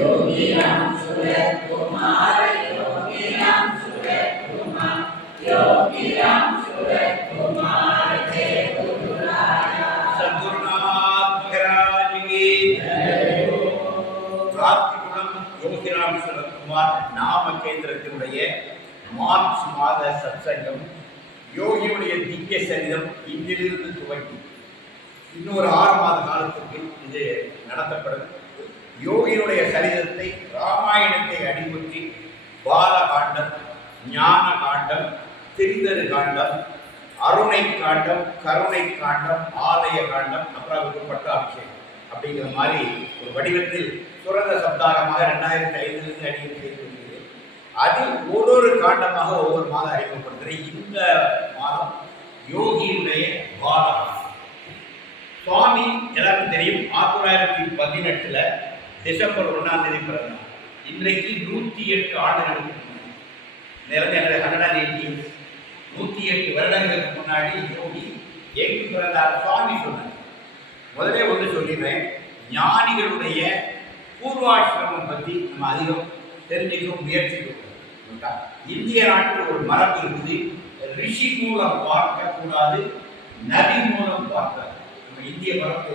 யோகிராம் சுரத்குமார் நாம கேந்திரத்தினுடைய மார்ச் மாத சத்சங்கம் யோகியுடைய திவ்ய சரிதம் இன்றிலிருந்து துவங்கி இன்னொரு 6 மாத காலத்துக்கு இது நடத்தப்படும். யோகியினுடைய சரிதத்தை ராமாயணத்தை அடிமுற்றி பாலகாண்டம், ஞான காண்டம், திரிதரு காண்டம், அருணை காண்டம், கருணை காண்டம், ஆலய காண்டம், அப்புறம் பட்டாபிஷேகம் அப்படிங்கிற மாதிரி ஒரு வடிவத்தில் சுரங்க சப்தாகமாக 2005 அறிமுகம் செய்திருக்கிறது. அதில் ஒரு காண்டமாக ஒவ்வொரு மாதம் அறிமுகப்படுத்துகிறேன். இந்த மாதம் யோகியுடைய பாலகாண்டம். சுவாமி எல்லாருக்கும் தெரியும், 1918 டிசம்பர் 1ஆம் தேதி பிறந்தார். இன்றைக்கு 108 ஆண்டுகளுக்கு முன்னாடி 108 வருடங்களுக்கு முன்னாடி யோகி எங்கு பிறந்தார் சுவாமி சொன்னார். முதலே ஒன்று சொல்லிடுறேன், ஞானிகளுடைய பூர்வாசிரமம் பற்றி நம்ம அதிகம் தெரிஞ்சுக்க முயற்சிக்கிறோம். இந்திய நாட்டில் ஒரு மரபு இருக்குது, ரிஷி மூலம் பார்க்கக்கூடாது, நதி மூலம் பார்க்காது. நம்ம இந்திய மரபு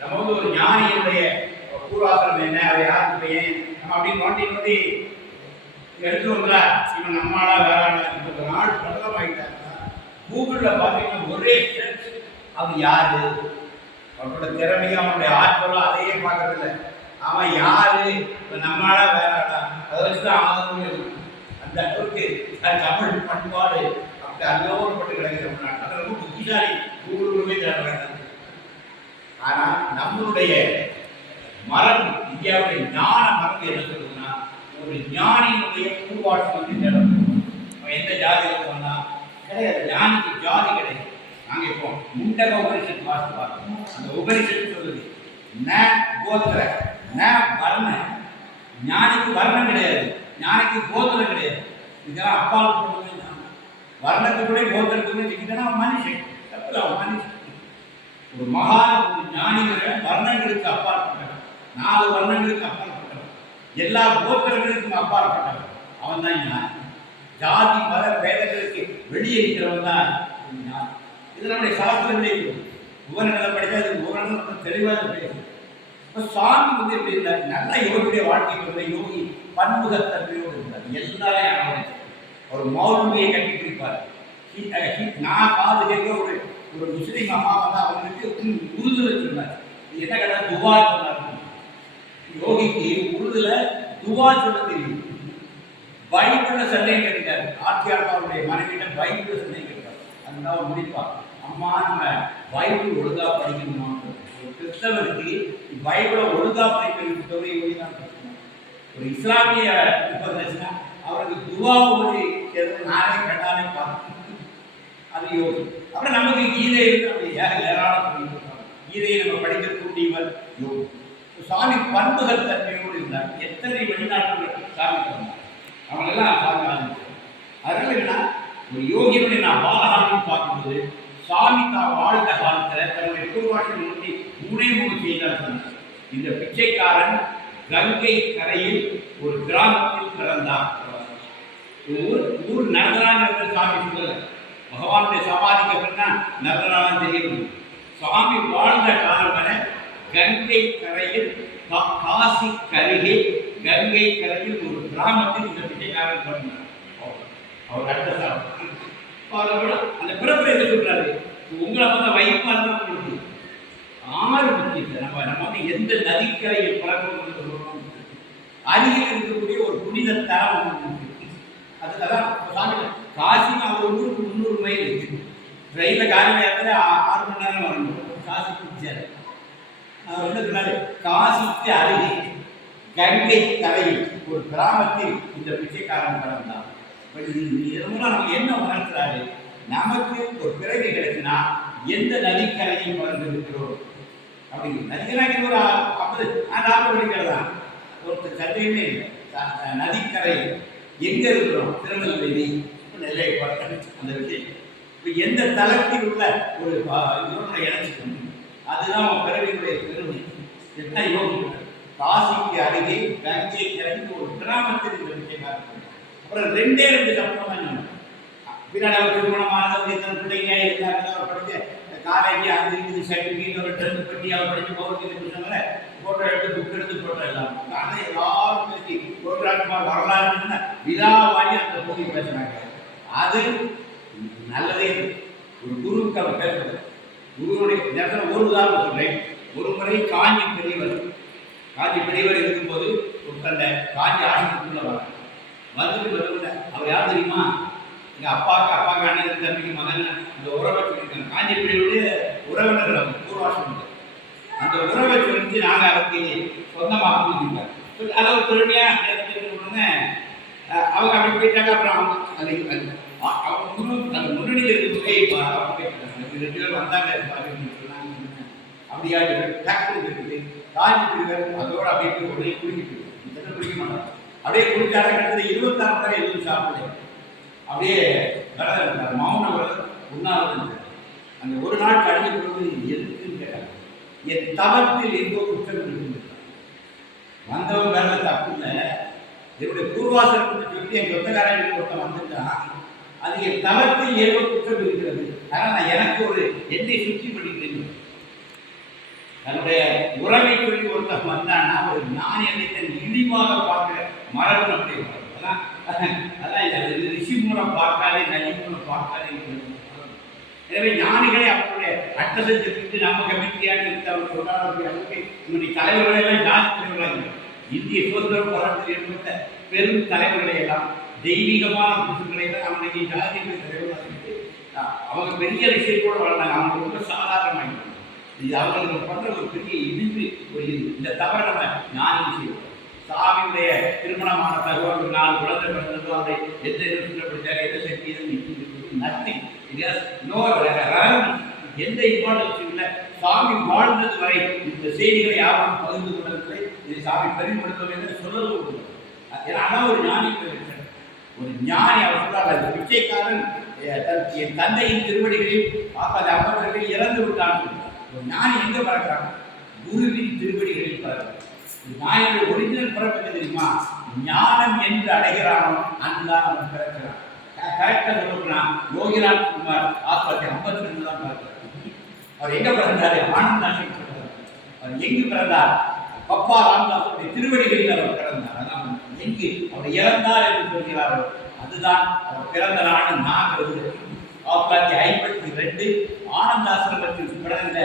நம்ம ஒரு ஞானியுடைய பூர்வாசிரமம் என்ன, அதை யாருக்கு பையன் நம்ம அப்படின்னு நோண்டி எடுத்துவோம்ல, இவன் நம்மளா வேற நாடு பிரபலமாயிட்டாங்க. கூகுளில் பார்த்தீங்கன்னா ஒரே சர்ச், அவன் யாரு, அவனோட திறமையும் அவனுடைய ஆற்றலும் அதையே பார்க்கறதில்ல. அவன் யாரு, நம்மளா வேறாடா, அதை வச்சுதான் ஆகணும். அந்த அளவுக்கு தமிழ் பண்பாடு அப்படி அல்லோப்பட்டு கிடைக்கிற அது ரொம்ப புத்திசாலி, கூகுளுமே தேடுறாங்க. ஆனால் நம்மளுடைய மரபு, இந்தியாவுடைய ஞான மரபு என்ன சொல்லுதுன்னா, ஒரு ஞானியினுடைய பூர்வாசிரமத்தை தேடணும். எந்த ஜாதியில் சொன்னா கிடையாது, ஞானிக்கு ஜாதி கிடையாது. நாங்கள் இப்போ முண்டக உபனிஷத் வாசி பார்த்தோம். அந்த உபனிஷத்து சொல்லுது ந கோத்திர ந வர்ண. ஞானிக்கு வர்ணம் கிடையாது, ஞானிக்கு கோத்திரம் கிடையாது. இதெல்லாம் அப்பால் போடுறது. வர்ணத்துக்குள்ளே கோத்திரத்துக்குள்ளே சிக்கிட்டா மனுஷன் தப்பு, மனுஷன். ஒரு மகான், ஒரு ஞானிகள் வர்ணங்களுக்கு அப்பாற்பட்டவன், 4 வர்ணங்களுக்கு அப்பாற்பட்டவன், எல்லா கோத்திரங்களுக்கும் அப்பாற்பட்டவன். அவன் தான் ஞானி. ஜாதி மத பேதங்களுக்கு வெளியே இருக்கிறவன் தான் ஞானி. இது நம்முடைய சாஸ்திரங்களே உபநிடத்தை படித்தா அது உபநிடம் தெளிவாக பேசும். இப்போ சுவாமி எப்படி இருந்தார், நல்ல யோகியுடைய வாழ்க்கை யோகி பன்முகத்தன்மையோடு இருந்தார். எல்லாரையும் அனுபவித்தார். அவர் மௌனமையை கட்டி பிடிப்பார். நான் காது கேட்க ஒரு முஸ்லீம் அம்மா வந்து அவங்களுக்கு உருதுல சொன்னார். என்ன கேட்டா துவா சொன்னார். யோகிக்கு உருதுல துவா சொல்ல தெரியும். பைபிள்ல சந்தேகம் கேட்டார். ஆட்சியாளருடைய மனைவியிட பைபிள்ல சந்தேகம் கேட்டார். அதுதான் அவர் முடிப்பார். அம்மா நம்ம பைபிள் ஒழுங்கா படிக்கணுமா? ஒரு கிறிஸ்தவருக்கு பைபிளை ஒழுங்கா படிக்க தொகை தான். ஒரு இஸ்லாமிய இருந்துச்சுன்னா அவருக்கு துவா ஓடி நானே கண்டாலே பார்க்கணும். அது யோகி. அப்புறம் நமக்கு கீதை இருக்கு, அப்படி ஏராளம் கீதையை நம்ம படிக்க தூண்டியவர் யோகி. சுவாமி பன்முகத்தன்மையோடு இருந்தார். எத்தனை வெளிநாட்டுகள் சாமி பண்ணார், அவங்களெல்லாம் சாமி. அதனால என்ன, ஒரு யோகியினுடைய நான் பாலகான்னு பார்க்கும்போது சுவாமி தான் வாழ்ந்த காலத்தில் தன்னுடைய பூர்வாசிரம் நோக்கி 3 செய்தார். இந்த பிச்சைக்காரன் கங்கை கரையில் ஒரு கிராமத்தில் பிறந்தான். ஊர் நகரான் சாமி சொல்லல, பகவானுடைய சமாதிக்கு அப்படின்னா நகரான் தெரியும். சுவாமி வாழ்ந்த காலம் வரை கங்கை கரையில், காசி கருகே கங்கை கரையில் ஒரு கிராமத்தில் இந்த பிச்சைக்காரன் பிறந்தார். அவர் அடுத்த அந்த பிறப்பு என்ன சொல்றாரு, உங்களை பார்த்தா வைப்பா தான் கொடுக்குது. 6 பத்தி நம்ம வந்து எந்த நதிக்கரையில் பழக்கம் சொல்றோம், அருகில் இருக்கக்கூடிய ஒரு புனித தரம். அதுதான் காசின்னு அவர் ஊருக்கு 300 மைல் இருக்கு. ட்ரெயினில் காலையில் 6 மணி நேரம் வரணும். காசி பிடிச்சார். அவர் என்ன சொன்னாரு, காசிக்கு அருகே கங்கை கரையில் ஒரு கிராமத்தில் இந்த பிச்சைக்காரன் பிறந்தான். இதன் மூலம் நமக்கு என்ன உணர்த்துறாரு, நமக்கு ஒரு பிறகு கிடைச்சுன்னா எந்த நதிக்கரையில் பிறந்திருக்கிறோம் அப்படிங்கிறது. நதிக்கரைக்கு ஒரு 50 படிக்கிறதா ஒருத்தர் சந்தேகமே இல்லை. நதிக்கரையில் எங்க இருக்கிறோம், திருநெல்வேலி, நெல்லை அந்த விஷயம். இப்போ எந்த தளத்தில் உள்ள ஒரு இதோட இணைச்சிக்கணும். அதுதான் பிறவியுடைய பெருமை. என்ன யோகி காசிக்கு அருகே கங்கை கரைக்கு ஒரு கிராமத்தில் இந்த விஷயம். அப்புறம் ரெண்டே ரெண்டு சம்பவம் தான் சொன்னேன். பின்னாடி அவர் திருமணமானது இத்தனை பிள்ளைங்க எல்லாருமே அவர் படித்த காலேஜ் அந்த இது சர்டிஃபிகேட் ஒரு ட்ரெண்ட் பற்றி அவர் படித்து பௌர்ணமி சொன்னாங்க. ஃபோட்டோ எடுத்து புக் எடுத்து போட்டோ எல்லாம் அதை எல்லாரும் பேசி கோட்ராஜ்குமார் வரலாறுன்னு விழாவாடி அந்த போட்டி பேசுனாங்க. அது நல்லதே. ஒரு குருவுக்கு அவர் பேசுறது குருவுடைய நேரத்தில் ஒரு உதாரணம் சொல்றேன். ஒரு முறை காஞ்சி பெரியவர் இருக்கும்போது அந்த காஞ்சி ஆசிரியத்துக்குள்ள வர வந்துட்டு வருவது அவர் யார் தெரியுமா? எங்கள் அப்பாவுக்கு அண்ணன் தம்பிக்கு மகன் அந்த உறவை சொல்லியிருக்காங்க. காஞ்சி பெரியவருடைய உறவினர்கள் அவங்க பூர்வாசிரியர். அந்த உறவை சொல்லி நாங்கள் அவருக்கு சொந்தமாக கொடுத்துருக்காங்க. அதை ஒரு பெருமையாக உடனே அவங்க அப்படி போயிட்டாங்க. அப்புறம் அவங்க அந்த முன்னணியில் இருக்கும்போது அவங்க ரெண்டு பேரும் வந்தாங்க அப்படின்னு சொன்னாங்க. அப்படியா டாக்டர் இருக்குது காஞ்சி பெரியவர் அதோட அப்படியே உடனே குடிக்கிட்டு குடிக்க மாட்டாங்க. அப்படியே குடிச்சார கிட்டத்தட்ட 26 மணி நேரம் எதுவும் சாப்பிடல. அப்படியே மௌன உண்ணாவிரதம். அந்த ஒரு நாள் கழிஞ்சு போது எதுக்குன்னு கேட்டாங்க. என் தவத்தில் எங்கோ குற்றம் இருக்கு. வந்தவன் வேலை தப்பு இல்லை. என்னுடைய பூர்வாசனத்தை சொல்லி என் சொந்தக்காரர்கள் ஒருத்தன் வந்துட்டான். அது என் தவத்தில் ஏதோ குற்றம் இருக்கிறது. ஆனால் நான் எனக்கு ஒரு என்னை சுற்றி படிக்கிறேன். தன்னுடைய உறவை சொல்லி ஒருத்தன் வந்தான்னா ஒரு ஞானி என்னை தன் இழிவாக பார்க்கிற மரபு அப்படி அதான் ரிஷி மூலம் பார்க்காதே நதி மூலம் பார்க்காதே. எனவே ஞானிகளை அவருடைய அட்டத்தை தெரிவித்து நம்ம கமிட்டியாக இருந்து அவர் கொண்டாடக்கூடிய அளவுக்கு இவருடைய தலைவர்களை எல்லாம் ஜாதி தலைவர்களாக இந்திய சுதந்திர போராட்டத்தில் ஏற்பட்ட பெரும் தலைவர்களை எல்லாம் தெய்வீகமான புருஷங்களை எல்லாம் அவனுடைய ஜாதிகள் தலைவர்களாக இருந்து அவங்க பெரிய விஷயத்தோடு வளர்ந்தாங்க. அவங்க ரொம்ப சாதாரணமாக இது அவங்களுக்கு பண்ற ஒரு பெரிய இடிப்பு ஒரு இது. இந்த தவறை நம்ம ஞானி செய்வோம். சாமியுடைய திருமணமான தகவல் 4 குழந்தை பிறந்ததோ அதை எந்த இடத்துல எந்த சக்தி நத்தி எந்த இம்பார்ட்டன்ஸ் இல்லை. சாமி வாழ்ந்தது வரை இந்த செய்திகளை யாரும் பகிர்ந்து கொள்ளவில்லை. இதை சாமி பெருமைப்படுத்தவில்லை சொல்லவும். ஆனால் ஒரு ஞானி ஒரு ஞானி அவர் சொல்றாரு. பிச்சைக்காரன் என் தந்தையின் திருவடிகளையும் பார்க்காத அமர்வர்கள் இறந்து விட்டான். ஒரு ஞானி எங்க பறக்கிறான்? குருவின் திருவடிகளில் பறக்கிறான். ஞானியோட ஒரிஜினல் பிறப்பு தெரியுமா? ஞானம் என்று அடைகிறானோ அன்றுதான் அவன் பிறக்கிறான். கரெக்டா சொல்லலாம். யோகிராஜ் குமார் 1952 தான் பிறக்கிறார். அவர் எங்க பிறந்தாரு? ஆனந்தாசில் பிறந்தார். அவர் எங்கு பிறந்தார்? பப்பா ராமதாசுடைய திருவடிகளில் அவர் பிறந்தார். அதான் எங்கு அவர் இறந்தார் என்று சொல்கிறார்கள். அதுதான் அவர் பிறந்த நாள். நான் 1952 ஆனந்தாசிரமத்தில் பிறந்த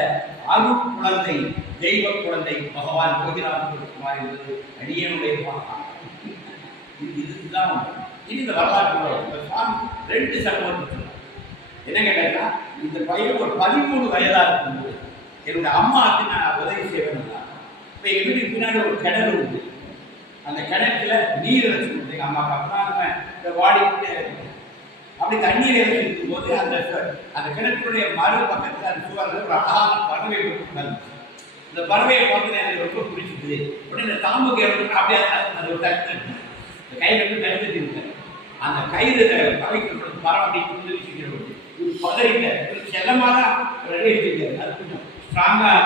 அருள் குழந்தை, தெய்வ குழந்தை பகவான் யோகிராஜ் குமார் என்பது அடியனுடைய பார்க்கலாம். இதுதான் இனி இந்த வரலாற்று சுவாமி 2 சம்பவம் என்ன கேட்டா, இந்த பையன் ஒரு 13 வயதாக இருக்கும்போது என்னுடைய அம்மாவுக்கு நான் உதவி செய்வேன். இப்போ எங்கள் வீட்டுக்கு பின்னாடி ஒரு கிணறு உண்டு. அந்த கிணத்துல நீர் இறைச்சி கொடுத்து எங்கள் அம்மாவுக்கு. அப்புறம் இந்த வாடிக்கிட்டே அப்படி தண்ணீர் இறைச்சி இருக்கும்போது அந்த கிணற்றுடைய மறு பக்கத்தில் அந்த சுவரில் ஒரு அழகான பறவை போட்டுருந்தாங்க. இந்த பறவையை பார்த்து எனக்கு ரொம்ப பிடிச்சிது. உடனே இந்த தாம்புக்கு அப்படியே அது ஒரு தட்டு இந்த கையில் தடுத்து இருந்தேன். அந்த கயிறு பறவைக்கு பறவை அப்படி வீசிக்கிறது ஒரு பதறிக்க ஒரு செல்லமாக தான் ரெடி எடுத்துருக்காரு. அது கொஞ்சம் ஸ்ட்ராங்காக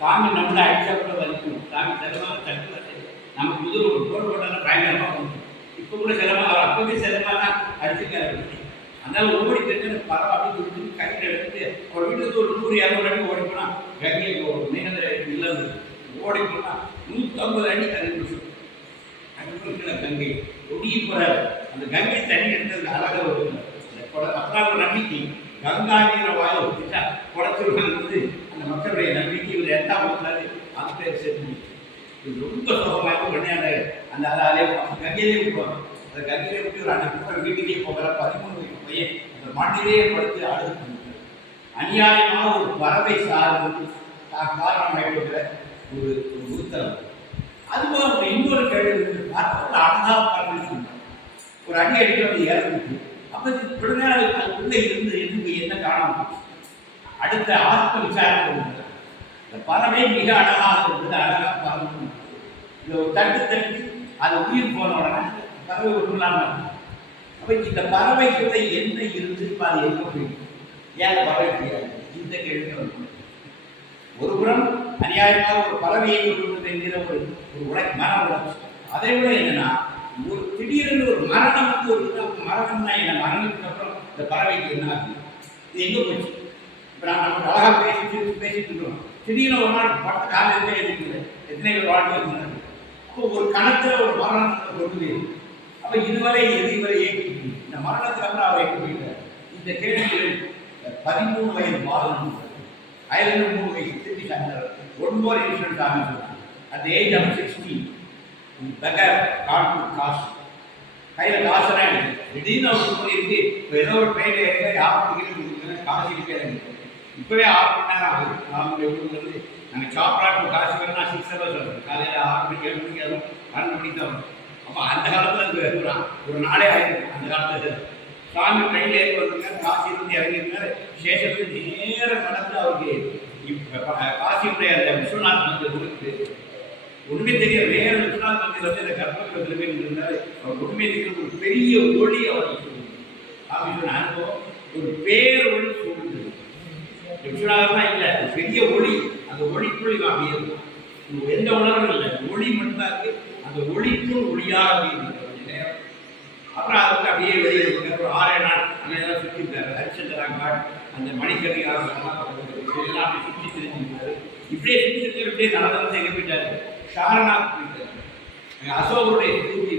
சாமி நம்மளை அடிச்சா கூட வலிக்கும். சாமி செல்லமாக தட்டு நமக்கு முதல் ஒரு போர் போட்டாலும் பயங்கரமாக போகும். இப்போ கூட செல்லமாக அவர் அப்பவே செல்லமாக தான் அடிச்சுக்காரு. அதனால ஓடி தெரிஞ்சு பறவை அப்படி கொடுத்து கையில் எடுத்துட்டு அவர் வீட்டுக்கு ஒரு 100-200 அடி ஓடி போனால் கங்கை ஒரு நீண்டரை இல்லாது ஓடி போனால் 150 அடி அது கங்கை ஒடுங்கி போறாரு. அந்த கங்கை தண்ணி எடுத்தது அழகாக ஒரு அப்புறம் நம்பிக்கை. கங்கா நீர வாயை ஊற்றிட்டா குடச்சிருவாங்க. அந்த மக்களுடைய நம்பிக்கை இவர் 8ஆம் வகுப்புல அது பேர் சேர்த்து இது ரொம்ப சுகமாக உடனே அந்த அதாலே கங்கையிலே விட்டுவாங்க. அந்த கங்கையிலே விட்டு ஒரு அன்னைக்கு வீட்டுக்கே போகிற 13 வயசு பையன் அந்த மண்ணிலேயே படுத்து அழுது அநியாயமாக ஒரு பறவை சார்ந்து காரணமாகிவிடுகிற ஒரு உறுத்தல். அதுபோல இன்னொரு கேள்வி பார்த்து அழகாக பறவை ஒரு அடி அடிக்கிறது இறந்துட்டு அப்போ உடனே அதுக்குள்ளே இருந்து எதுக்கு என்ன காரணம் அடுத்த ஆத்ம விசாரணை. இந்த பறவை மிக அழகாக இருந்தது. அழகாக பறந்து இந்த ஒரு தட்டு அது உயிர் போன உடனே பறவை ஒன்றுலாமல் இருக்கும். அப்போ இந்த பறவைக்குள்ள என்ன இருந்து அது எங்க போயிடும்? ஏன் பறவை தெரியாது? இந்த கேள்வி ஒரு புறம் அநியாயமாக ஒரு பறவையை கொண்டு என்கிற ஒரு ஒரு மன உணர்ச்சி. அதை விட என்னன்னா, ஒரு திடீரென்று ஒரு மரணம் வந்து ஒரு மரணம்னா என்ன, மரணத்துக்கு அப்புறம் இந்த பறவைக்கு என்ன ஆகுது, இது எங்கே போச்சு? இப்போ நம்ம அழகாக பேசிட்டு இருக்கோம், திடீர்னு ஒரு நாள் பட்ட காலையிலே இருக்குது, எத்தனை பேர் வாழ்க்கை நடக்குது. அப்போ ஒரு கணத்தில் ஒரு மரணத்தை கொண்டு போயிருக்கு. அப்போ இதுவரை இயக்கி இந்த மரணத்துக்கு அப்புறம் அவர் எங்கே போயிட்டார்? இந்த கேள்விகள் 13 வயது பாலன், 3 வயசு திருப்பி சார் ஒன் மோர் இன்சிடென்ட் ஆக சொன்னாங்க. At the age of 16 beggar got காசு, கையில் காசுனா திடீர்னு அவருக்கு போயிருக்கு. இப்போ ஏதோ ஒரு ட்ரெயினில் இருக்க யாரும் டிக்கெட் காசு இருக்காது. இப்போவே 6 மணி நேரம் ஆகுது. நம்மளுடைய ஊர்லேருந்து நாங்கள் சாப்பிட்றாக்கு காசு வேணும். நான் 6 ஹவர்ஸ் சொல்கிறேன். காலையில் 6 மணிக்கு 7 மணிக்கு அதுவும் 12 மணிக்கு தான் வரும். அப்போ அந்த காலத்தில் ஒரு நாளே ஆகிடும். அந்த காலத்தில் சாமி ட்ரெயினில் ஏறி வந்திருக்காரு, காசி இருந்து இறங்கியிருக்காரு. சேஷத்துக்கு நேரம் நடந்து அவருக்கு இப்போ காசியுடைய அந்த விஸ்வநாத் மந்திர் ஊருக்கு ஒன்றுமே தெரியாது. வேறு விஸ்வநாத் மந்திர் வந்து இந்த கர்ப்பத்தில் போய் இருந்தார். அவர் உண்மை தெரியும். ஒரு பெரிய ஒளி அவருக்கு அப்படின்னு அனுபவம், ஒரு பேர் ஒளி சொல்லுது. விஸ்வநாதம்லாம் இல்லை, பெரிய ஒளி. அந்த ஒளிக்குள் அப்படியே இருக்கும். எந்த உணர்வும் இல்லை, ஒளி மட்டும்தான் இருக்கு. அந்த ஒளிக்கும் ஒளியாக இருக்கு. அப்புறம் அதை வந்து அப்படியே வெளியே ஒரு 6 நாள் அங்கே எல்லாம் சுற்றிருக்காரு. ஹரிச்சந்திரா காட், அந்த மணிக்கரிகார் இதெல்லாம் அப்படி சுற்றி தெரிஞ்சுருக்காரு. இப்படியே சுற்றி இப்படியே நடந்து எங்கே போயிட்டாரு? சாரநாத் போயிட்டாரு. அசோகருடைய தூக்கி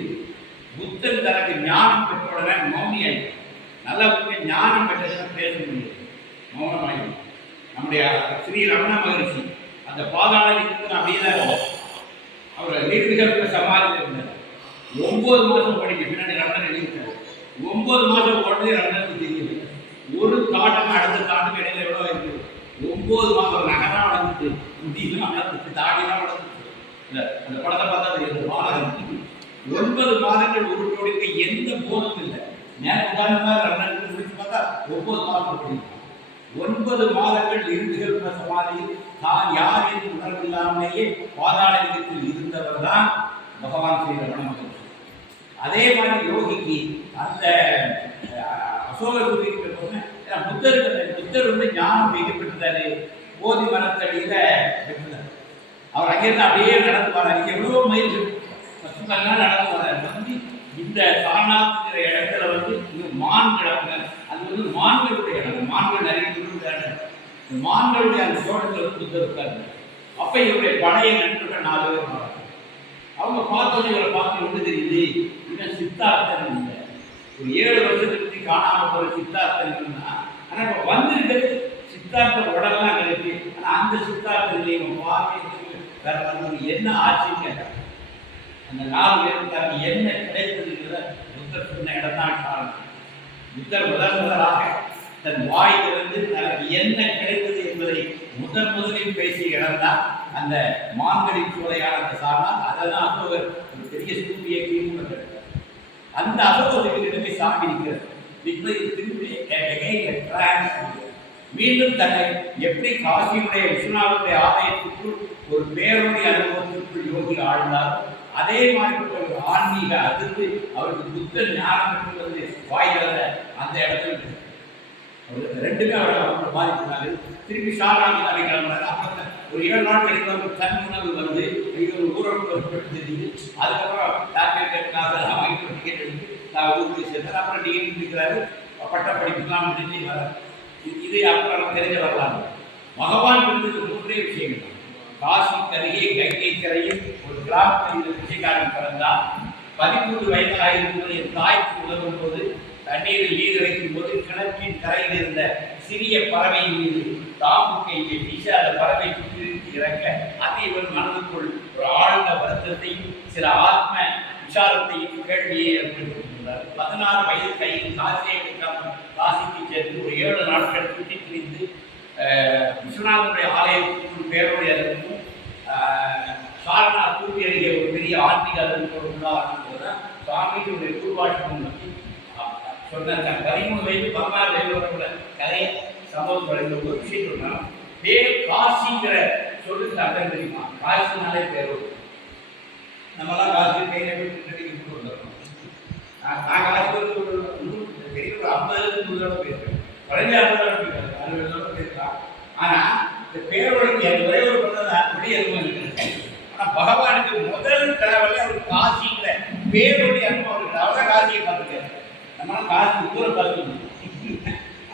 புத்தன் தனக்கு ஞானம் பெற்றவுடனே மௌனி ஆயிட்டார். நல்லா ஞானம் பெற்றதுன்னு பேச முடியாது, மௌனமாகி. நம்முடைய ஸ்ரீ ரமண மகரிஷி அந்த பாதாள லிங்கத்தில் அப்படியே தான் இருந்தார். அவர் நிர்விகல்ப சமாதியில் இருந்தார். 9 மாதம் ஓடிக்கு பின்னாடி ரமணன் எழுதிட்டார். 9 மாதம் ஓடுறது ரமணனுக்கு தெரியல. ஒரு தாட்டம் அடுத்த தாட்டுக்கு இடையில எவ்வளோ இருக்குது? 9 மாதம் நகராக வளர்ந்துட்டு, முடியெல்லாம் வளர்ந்துட்டு, தாடிலாம் வளர்ந்துட்டு. இல்லை, அந்த படத்தை பார்த்தா தெரியுது. 9 மாதங்கள் ஒரு கோடிக்கு எந்த போதும் இல்லை. நேரம் உதாரணமாக ரமணனுக்கு முடிச்சு பார்த்தா 9 மாதம் ஓடிக்கும். 9 மாதங்கள் நிர்விகல்ப சமாதியில் தான் யார் என்று உணர்வில்லாமலேயே பாதாள லிங்கத்தில் இருந்தவர் தான் பகவான் ஸ்ரீ ரமண மகரிஷி. அதே மாதிரி யோகிக்கு அந்த அசோகர் புத்தர் வந்து ஞானம் பெற்றுட்டாரு. போதி மரத்தடியில் பெற்றுட்டார். அவர் அங்கேருந்து அப்படியே நடந்து வரார். எவ்வளோ மைல்கள் பசுமெல்லாம் நடந்து வரார். வந்து இந்த சாரநாத்ங்கிற இடத்துல வந்து இங்கே மான் கிடக்குங்க. அது வந்து மான்களுடைய இடம். மான்கள் நிறைய இருக்கிறாங்க. மான்களுடைய அந்த தோட்டத்தில் வந்து புத்தர் இருக்காரு. அப்போ இவருடைய பழைய நண்பர்கள் 4 பேர் வராங்க. அவங்க பார்த்தோன்னே இவரை பார்த்து ஒன்று தெரியுது, இன்னும் சித்தார்த்தன் இல்லை. ஒரு 7 வருஷத்துக்கு காணாமல் போகிற சித்தார்த்தன் இருக்குன்னா, ஆனால் இப்போ வந்திருக்கிறது சித்தார்த்த உடல்லாம் கிடைக்கு. ஆனால் அந்த சித்தார்த்தன் இல்லை. இவங்க பார்த்து வேற வந்து என்ன ஆட்சின்னு கேட்டாங்க. அந்த 4 பேருக்கு தனக்கு என்ன கிடைத்ததுங்கிறத புத்தர் சொன்ன இடம் தான் காரணம். புத்தர் முதலாக தன் வாய் திறந்து தனக்கு என்ன கிடைத்தது என்பதை முதலில் பேசிய இடம் தான் அந்த மான்களின் சோலையான அந்த சாரநாத். அதெல்லாம் அசோகர் ஒரு பெரிய ஸ்தூபியை கீழ்மூலம். அந்த அசோகத்திடமே சாமி இருக்கிறது. மீண்டும் தன்னை எப்படி காசியுடைய விஸ்வநாதனுடைய ஆலயத்துக்குள் ஒரு பேருடைய அனுபவத்திற்குள் யோகி ஆழ்ந்தார், அதே மாதிரி ஒரு ஆன்மீக அதிர்வு அவருக்கு புத்த ஞானம் பெற்று வந்து வாய்ந்த அந்த இடத்துல ரெண்டுமே அவரை பாதிக்கிறாங்க. திருப்பி ஷாராமி அதை கிளம்புறாரு. அப்புறம் ஒரு 7 நாள் கழிவு தன் உணவு வந்து ஒரு ஊரடங்கு தெரியுது. அதுக்கப்புறம் டாக்டர் காசு வாங்கி டிக்கெட் எடுத்து ஊருக்கு சேர்ந்தார். அப்புறம் டிகிரி முடிக்கிறாரு. பட்ட படிப்புலாம் முடிஞ்சு வரார். இது அப்புறம் நமக்கு தெரிஞ்ச வரலாறு. பகவான் இருந்தது 3 விஷயங்கள். காசி கரையே கங்கை கரையில் ஒரு கிராமத்தில் பிச்சைக்காரன் பிறந்தால் 13 வயதாக இருக்கும்போது என் தாய்க்கு உதவும் போது தண்ணீரில் நீர் வைக்கும் போது கிணற்றின் கரையில் இருந்த சிறிய பறவையின் மீது தாம்புக்கை வீசி அந்த பறவை சுற்றி இறக்க அது இவன் மனதுக்குள் ஒரு ஆழ்ந்த வருத்தத்தையும் சில ஆத்ம விசாரத்தையும் கேள்வியை ஏற்படுத்தியிருந்தார். 16 வயது கையில் காசியை எடுக்காமல் காசிக்கு சென்று ஒரு 7 நாட்கள் சுற்றி திரிந்து விஸ்வநாதனுடைய ஆலயத்திற்குள் பேருடைய அதற்கும் சாரநாத் தூக்கி அருகே ஒரு பெரிய ஆன்மீக அதற்கு உண்டாகும் போதுதான் சுவாமியுடைய பூர்வாசிரமம் பற்றி சொன்ன 13 வயது 16 வயது கதையை சம்பவம் படைந்த ஒரு விஷயம் சொன்னால் பேர் காசிங்கிற சொல்லுக்கு அர்த்தம் தெரியுமா? காசினாலே பேரோடு நம்மளாம் காசி கையில போய் வந்துடணும். நான் காசி ஒரு பெரிய ஒரு 50 தடவை போயிருக்கேன். குறைஞ்ச 50 தடவை போயிருக்காங்க, 60 தடவை போயிருக்கலாம். ஆனால் இந்த பேரோடு ஒரே பகவானுக்கு முதல் தடவை அவர் காசிங்கிற பேருடைய அனுபவம் இருக்கு. அவர்தான் காசியை பார்த்துருக்காரு. நம்மளாம் காசி ஊரை பார்த்துக்கணும்.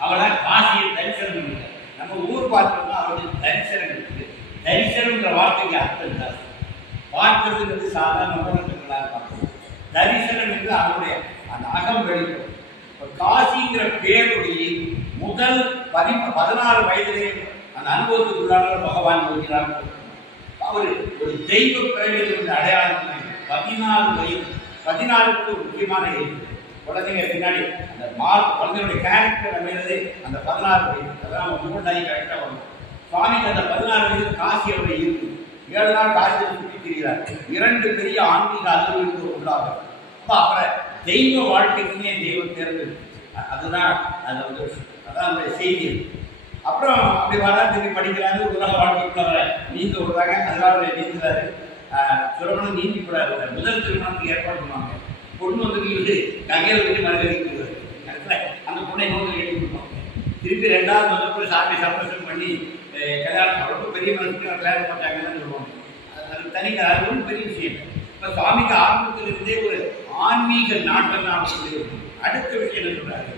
அவெல்லாம் காசியை தரிசனம் பண்ணிருக்காரு. நம்ம ஊர் பார்த்தோம்னா அவருடைய தரிசனம் இருக்கு. தரிசனம்ங்கிற வார்த்தைக்கு அர்த்தம் காசு. பார்க்கறதுங்கிறது சாதாரண உணர்வுகளாக பார்க்கணும். தரிசனம் என்று அவருடைய அந்த அகம் வெளிப்படும். காசிங்கிற பேருடைய முதல் 16 வயதிலே அந்த அனுபவத்துக்குள்ளான பகவான் போகிறார். அவர் ஒரு தெய்வ பிறவியில் அடையாளம் 14 வயது. 16க்கு ஒரு முக்கியமான ஏஜ். குழந்தைங்க பின்னாடி அந்த குழந்தையுடைய கேரக்டர் அமைகிறது அந்த 16 வயது. அதான் 3 நாள் கரெக்டாக வரும். சுவாமிக்கு அந்த 16 வயது காசி அவருடைய இருக்கு. 7 நாள் காசியில் சுற்றி திரிகிறார். 2 பெரிய ஆன்மீக அலுவலர்கள் உண்டாகும். அப்போ அவரை தெய்வ வாழ்க்கைக்குமே தெய்வம் தேர்ந்தெடுத்து அதுதான் அது வந்து அதான் அந்த செய்தி. அப்புறம் அப்படி வரா திரும்பி படிக்கிறாரு. உலக வாழ்க்கைக்குள்ள நீங்க விடுறாங்க. அதெல்லாம் அவர் நீந்துறாரு. திருமணம் நீந்தி கூடாது. முதல் திருமணத்துக்கு ஏற்பாடு பண்ணுவாங்க. பொண்ணு வந்து கங்கையில் வச்சு மறுகடிக்கிறது. அந்த பொண்ணை நோக்கி எழுதி கொடுப்பாங்க. திருப்பி 2வது வந்து சாமி சந்தோஷம் பண்ணி கல்யாணம் ரொம்ப பெரிய மனசுக்கு கல்யாணம் பண்ணாங்கன்னு சொல்லுவாங்க. அது தனி அது ரொம்ப பெரிய விஷயம். இப்போ சுவாமிக்கு ஆரம்பத்திலிருந்தே ஒரு ஆன்மீக நாட்டம் தான் சொல்லியிருக்கோம். அடுத்த விஷயம் என்ன சொல்றாரு,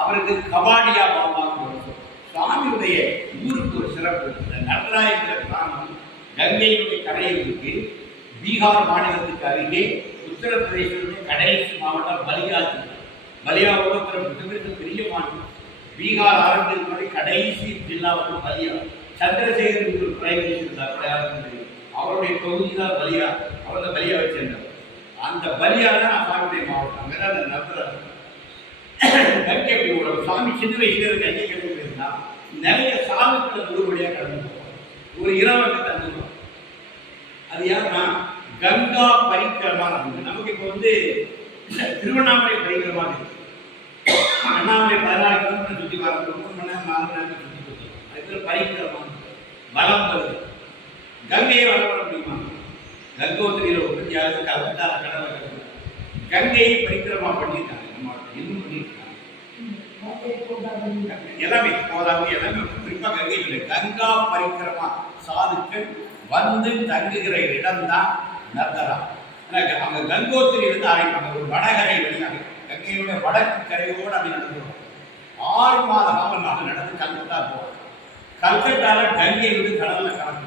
அவருக்கு கபாடியா பாபான்னு சுவாமியுடைய ஊருக்கு ஒரு சிறப்பு. நடராயங்கிற கிராமம் கங்கையினுடைய கரையில் இருக்கு. பீகார் மாநிலத்துக்கு அருகே உத்தரப்பிரதேசத்துடைய கடைசி மாவட்டம் பலியா. பலியா உத்தரப்பிரதேச பெரிய மாநிலம். பீகார் ஆரம்பித்து கடைசி ஜில்லா வந்து பலியா. சந்திரசேகர் ஒரு பிரைம் மினிஸ்டர் அவருடைய தொகுதி தான் பலியா. அவர் தான் பலியா வச்சிருந்தார். அந்த பலியா தான் சுவாமியுடைய மாவட்டம். அங்கதான் அந்த நடத்துறாரு. கங்கை ஒரு சுவாமி சின்ன வயசுல கங்கை கிளம்பி போயிருந்தா நிறைய சாதுக்கள் ஊர் வழியாக கடந்து போவாங்க. ஒரு இரவு தந்துடும். அது யாருன்னா கங்கா பரிக்கிரமா. நமக்கு இப்போ வந்து திருவண்ணாமலை பரிக்கிரமா இருக்கு. அண்ணாமலை 14 கிலோமீட்டர் சுற்றி வர 3 மணி நேரம் 4 மணி நேரம் சுற்றி கொடுத்தோம். அதுக்கு பரிக்கிரமா வளம் வருது. கங்கையை வளம் வர முடியுமா? கங்கோத்திரியில் உற்பத்தியாக கலந்தா கடலை கங்கையை பரிக்கிரமா பண்ணியிருக்காங்க. இன்னும் பண்ணியிருக்காங்க எல்லாமே போதாது. எல்லாமே குறிப்பாக கங்கை இல்லை. கங்கா பரிக்கிரமா சாதுக்கள் வந்து தங்குகிற இடம் தான் நர்தரா. அங்கே கங்கோத்திரி வந்து ஆரம்பிப்பாங்க. ஒரு வடகரை வழியாக கங்கையுடைய வடக்கு கரையோடு அப்படி நடந்துருவோம். 6 மாத காலம் நாங்கள் நடந்து கல்கத்தா போவோம். கல்கத்தாவில் கங்கை வந்து கடலில் கலந்து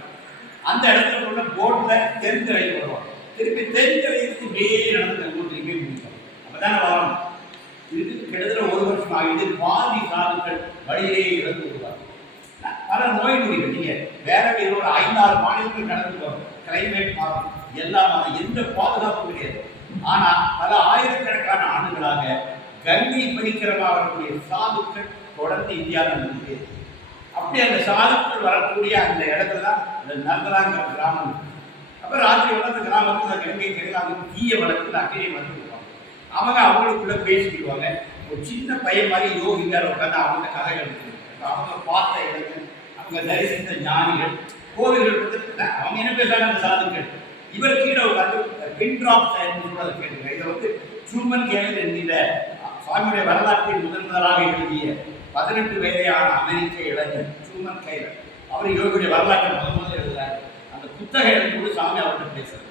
அந்த இடத்துல உள்ள போட்டில் தென்கரை வருவோம். திருப்பி தென்கரைக்கு இப்படியே நடந்து கங்கோத்திரிக்கே முடிப்போம். அப்போ தானே வரணும். இதுக்கு கிட்டத்தட்ட 1 வருஷம் ஆகிட்டு பாதி சாதுக்கள் வழியிலேயே இறந்து விடுவாங்க. பல நோய் நொடிகள் நீங்கள் வேற ஒரு 5-6 மாநிலங்கள் கடந்து போகும். கிளைமேட் மாறும், எல்லாம் மாறும், எந்த பாதுகாப்பும் கிடையாது. ஆனால் பல ஆயிரக்கணக்கான ஆண்டுகளாக கங்கை பரிக்கிரமா வரக்கூடிய சாதுக்கள் தொடர்ந்து இந்தியாவில் இருந்துட்டு அப்படி அந்த சாதுக்கள் வரக்கூடிய அந்த இடத்துல தான் இந்த நர்தராங்கிற கிராமம். அப்புறம் ராத்திரி வந்து அந்த கிராமத்தில் கங்கை கரையில் தீய வளர்த்து அக்கறையை வந்து அவங்க அவங்களுக்குள்ள பேசிக்கிடுவாங்க. ஒரு சின்ன பையன் மாதிரி யோகிகள் உட்காந்து அவங்க கதைகள் அவங்க பார்த்த இடங்கள், அவங்க தரிசித்த ஞானிகள், கோவில்கள் வந்து அவங்க என்ன பேசுறாங்க அந்த சாதுக்கள். இவர் கீழே உட்காந்து பின்ட்ராப் சொல்றதை கேட்டுங்க. இதை வந்து ட்ரூமன் கேவல் என்கிற சுவாமியுடைய வரலாற்றை முதலாக எழுதிய 18 வயதான அமெரிக்க இளைஞர் ட்ரூமன் கேவல் அவர் யோகியுடைய வரலாற்றை முதல் எழுதுறாரு. அந்த புத்தகம் எழுதும்போது சாமி அவர்கிட்ட பேசுறாரு.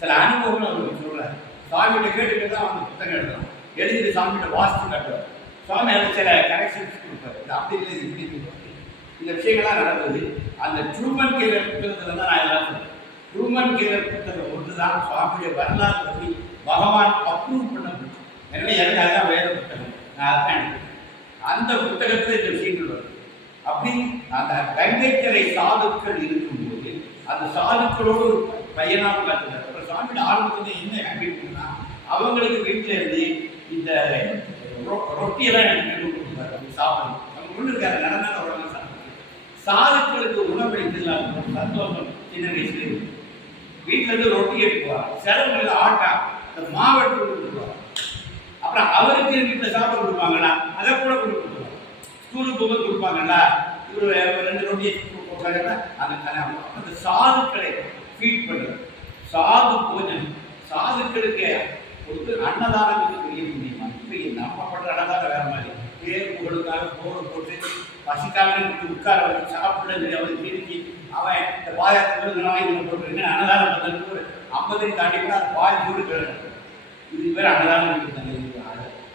சில அனுபவங்கள் அவருக்கு சொல்றாரு. சுவாமியோட கேட்டுட்டு தான் அவங்க புத்தகம் எழுதணும். எழுதிட்டு சாமியோட வாசித்து காட்டுவார். சுவாமி அதை சில கரெக்ஷன்ஸ் கொடுப்பாரு. இது அப்படி இல்லை, இப்படி இந்த விஷயங்கள்லாம் நடந்தது. அந்த ட்ரூமன் கேலர் புத்தகத்தில் தான் நான் இதெல்லாம் சொல்றேன். ட்ரூமன் கேலர் புத்தகம் ஒன்று தான் சுவாமியுடைய வரலாறு பற்றி பகவான் அப்ரூவ் பண்ண புத்தகம். எனவே எனக்கு அதுதான் வேத புத்தகம். நான் அதான் அந்த புத்தகத்தில் இந்த விஷயங்கள் வருது. அப்படி அந்த கங்கைக்கரை சாதுக்கள் இருக்கும்போது அந்த சாதுக்களோடு பையனாக கற்றுக்கிறார். அப்புறம் சாமியோட ஆரம்பத்தில் என்ன ஹேபிட்னா அவங்களுக்கு வீட்டில் இருந்து இந்த ரொட்டியெல்லாம் எனக்கு கொடுப்பாரு. அப்படி சாப்பிடணும். அவங்க ஒன்று இருக்காரு நடந்தாலும் அவ்வளோ சாப்பிட்டு சாதுக்களுக்கு உணவளித்து சந்தோஷம். சின்ன வயசுல வீட்டில் இருந்து ரொட்டி எடுத்துக்குவார். சிலவங்களுக்கு ஆட்டா அந்த மாவட்டம் கொடுத்துருவார். அப்புறம் அவருக்கு வீட்டில் சாப்பிட கொடுப்பாங்களா அதை கூட கொடுத்துருவாங்க. ஸ்கூலுக்கு போக கொடுப்பாங்களா ஒரு 2 ரொட்டியை கொடுப்பாங்கன்னா அந்த சாதுக்களை ஃபீட் பண்ணுறது சாது போஜனம். சாதுக்களுக்கு கொடுத்து அன்னதானம் செய்ய முடியுமா? இப்போ நம்ம பண்ணுற அன்னதானம் வேற மாதிரி பேர் புகழுக்காக போர் போட்டு பசிக்காக உட்கார வச்சு சாப்பிட அவருக்கு திருப்பி அவன் இந்த பாயாசத்துக்கு வாங்கி போட்டுருங்க அன்னதானம் பண்ணுறதுக்கு ஒரு 50 தாண்டி கூட அது பால் சூடு கிடக்கு. இது பேர் அன்னதானம் கொடுத்தாங்க.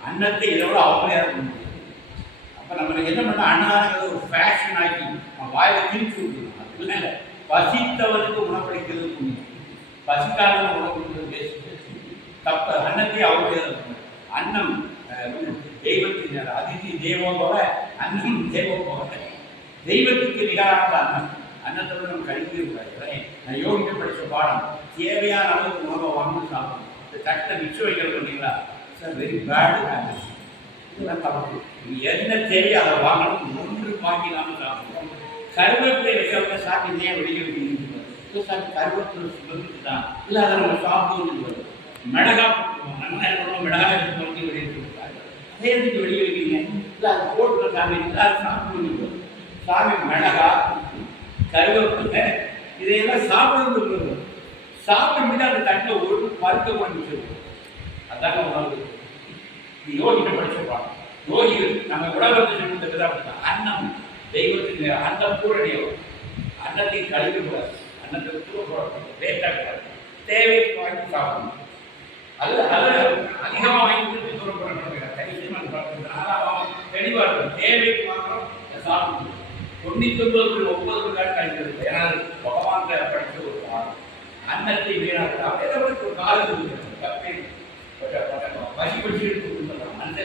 அன்னத்தை இதோட அவமரியாதை பண்ண முடியும். அப்போ நம்மளுக்கு என்ன பண்ணால் அன்னதானங்கிறது ஒரு ஃபேஷன் ஆக்கி வாயில திரிச்சு விட்டுருக்கோம். அது இல்லை, பசித்தவனுக்கு உணவளிக்கிறது புண்ணியம், பசிக்காதவன் உணவளிக்கிறது பேசுறது தப்பு. அன்னத்தை அவமரியாதை பண்ணணும். அன்னம் தெய்வத்தின் அதிதி தெய்வம் போல, அன்னம் தெய்வம் போல. தெய்வத்துக்கு நிகரான அன்னம். அன்னத்தோடு நம்ம கழிக்கவே கூடாது. நான் யோகிக்க படித்த பாடம், தேவையான அளவுக்கு உணவை வாங்கி சாப்பிடணும். இந்த தட்டை மிச்சம் வைக்கிறது இல்லைங்களா, சார் வெரி பேடு ஹேபிட். இதெல்லாம் தப்பு. என்ன தேவையோ அதை வாங்கணும், ஒன்று வாங்கினாலும் சாப்பிடணும். கருவேப்பிலை வைக்கிறவங்க சாப்பிட்டு ஏன் வெளியே வைக்கிறீங்க சார்? கருவேப்பிலை சுகத்துக்கு தான், இல்லை அதை நம்ம சாப்பிடுவோம். மிளகா போட்டுருவோம், நம்ம என்ன பண்ணுவோம், மிளகா எடுத்து வந்து வெளியே கொடுத்தாங்க. அதே எடுத்து வெளியே வைக்கிறீங்க, இல்லை அது போட்டுற சாமி இல்லை அது சாப்பிடுவோம். சாமி மிளகா கருவேப்பிலை இதையெல்லாம் சாப்பிடுறது. சாப்பிட்டு அந்த தட்டில் ஒரு பருக்க கொண்டு அதாங்க உணவு. யோகிட்ட படிச்சிருப்பாங்க. யோகிகள் நம்ம உலகத்தை சொல்லிட்டு அப்படின்னா அன்னம் தெய்வத்துக்கு அன்னம் பூரணியோ, அன்னத்தை கழிவுக்கூடாது, அன்னத்தை தூரக்கூடாது, வேட்டாக்கூடாது, தேவைக்கு வாங்கி சாப்பிடணும். அது அதிகமாக வாங்கி தூரப்படணும். தெளிவாக இருக்கும். தேவைக்கு வாங்கணும் சாப்பிடணும். 99.9 கழிவு. ஏன்னா பகவான் படித்த ஒரு பாடம். அன்னத்தை வீணாக்க ஒரு காலத்துக்கு பசி பட்டியலுக்கு கொடுத்துடலாம். அந்த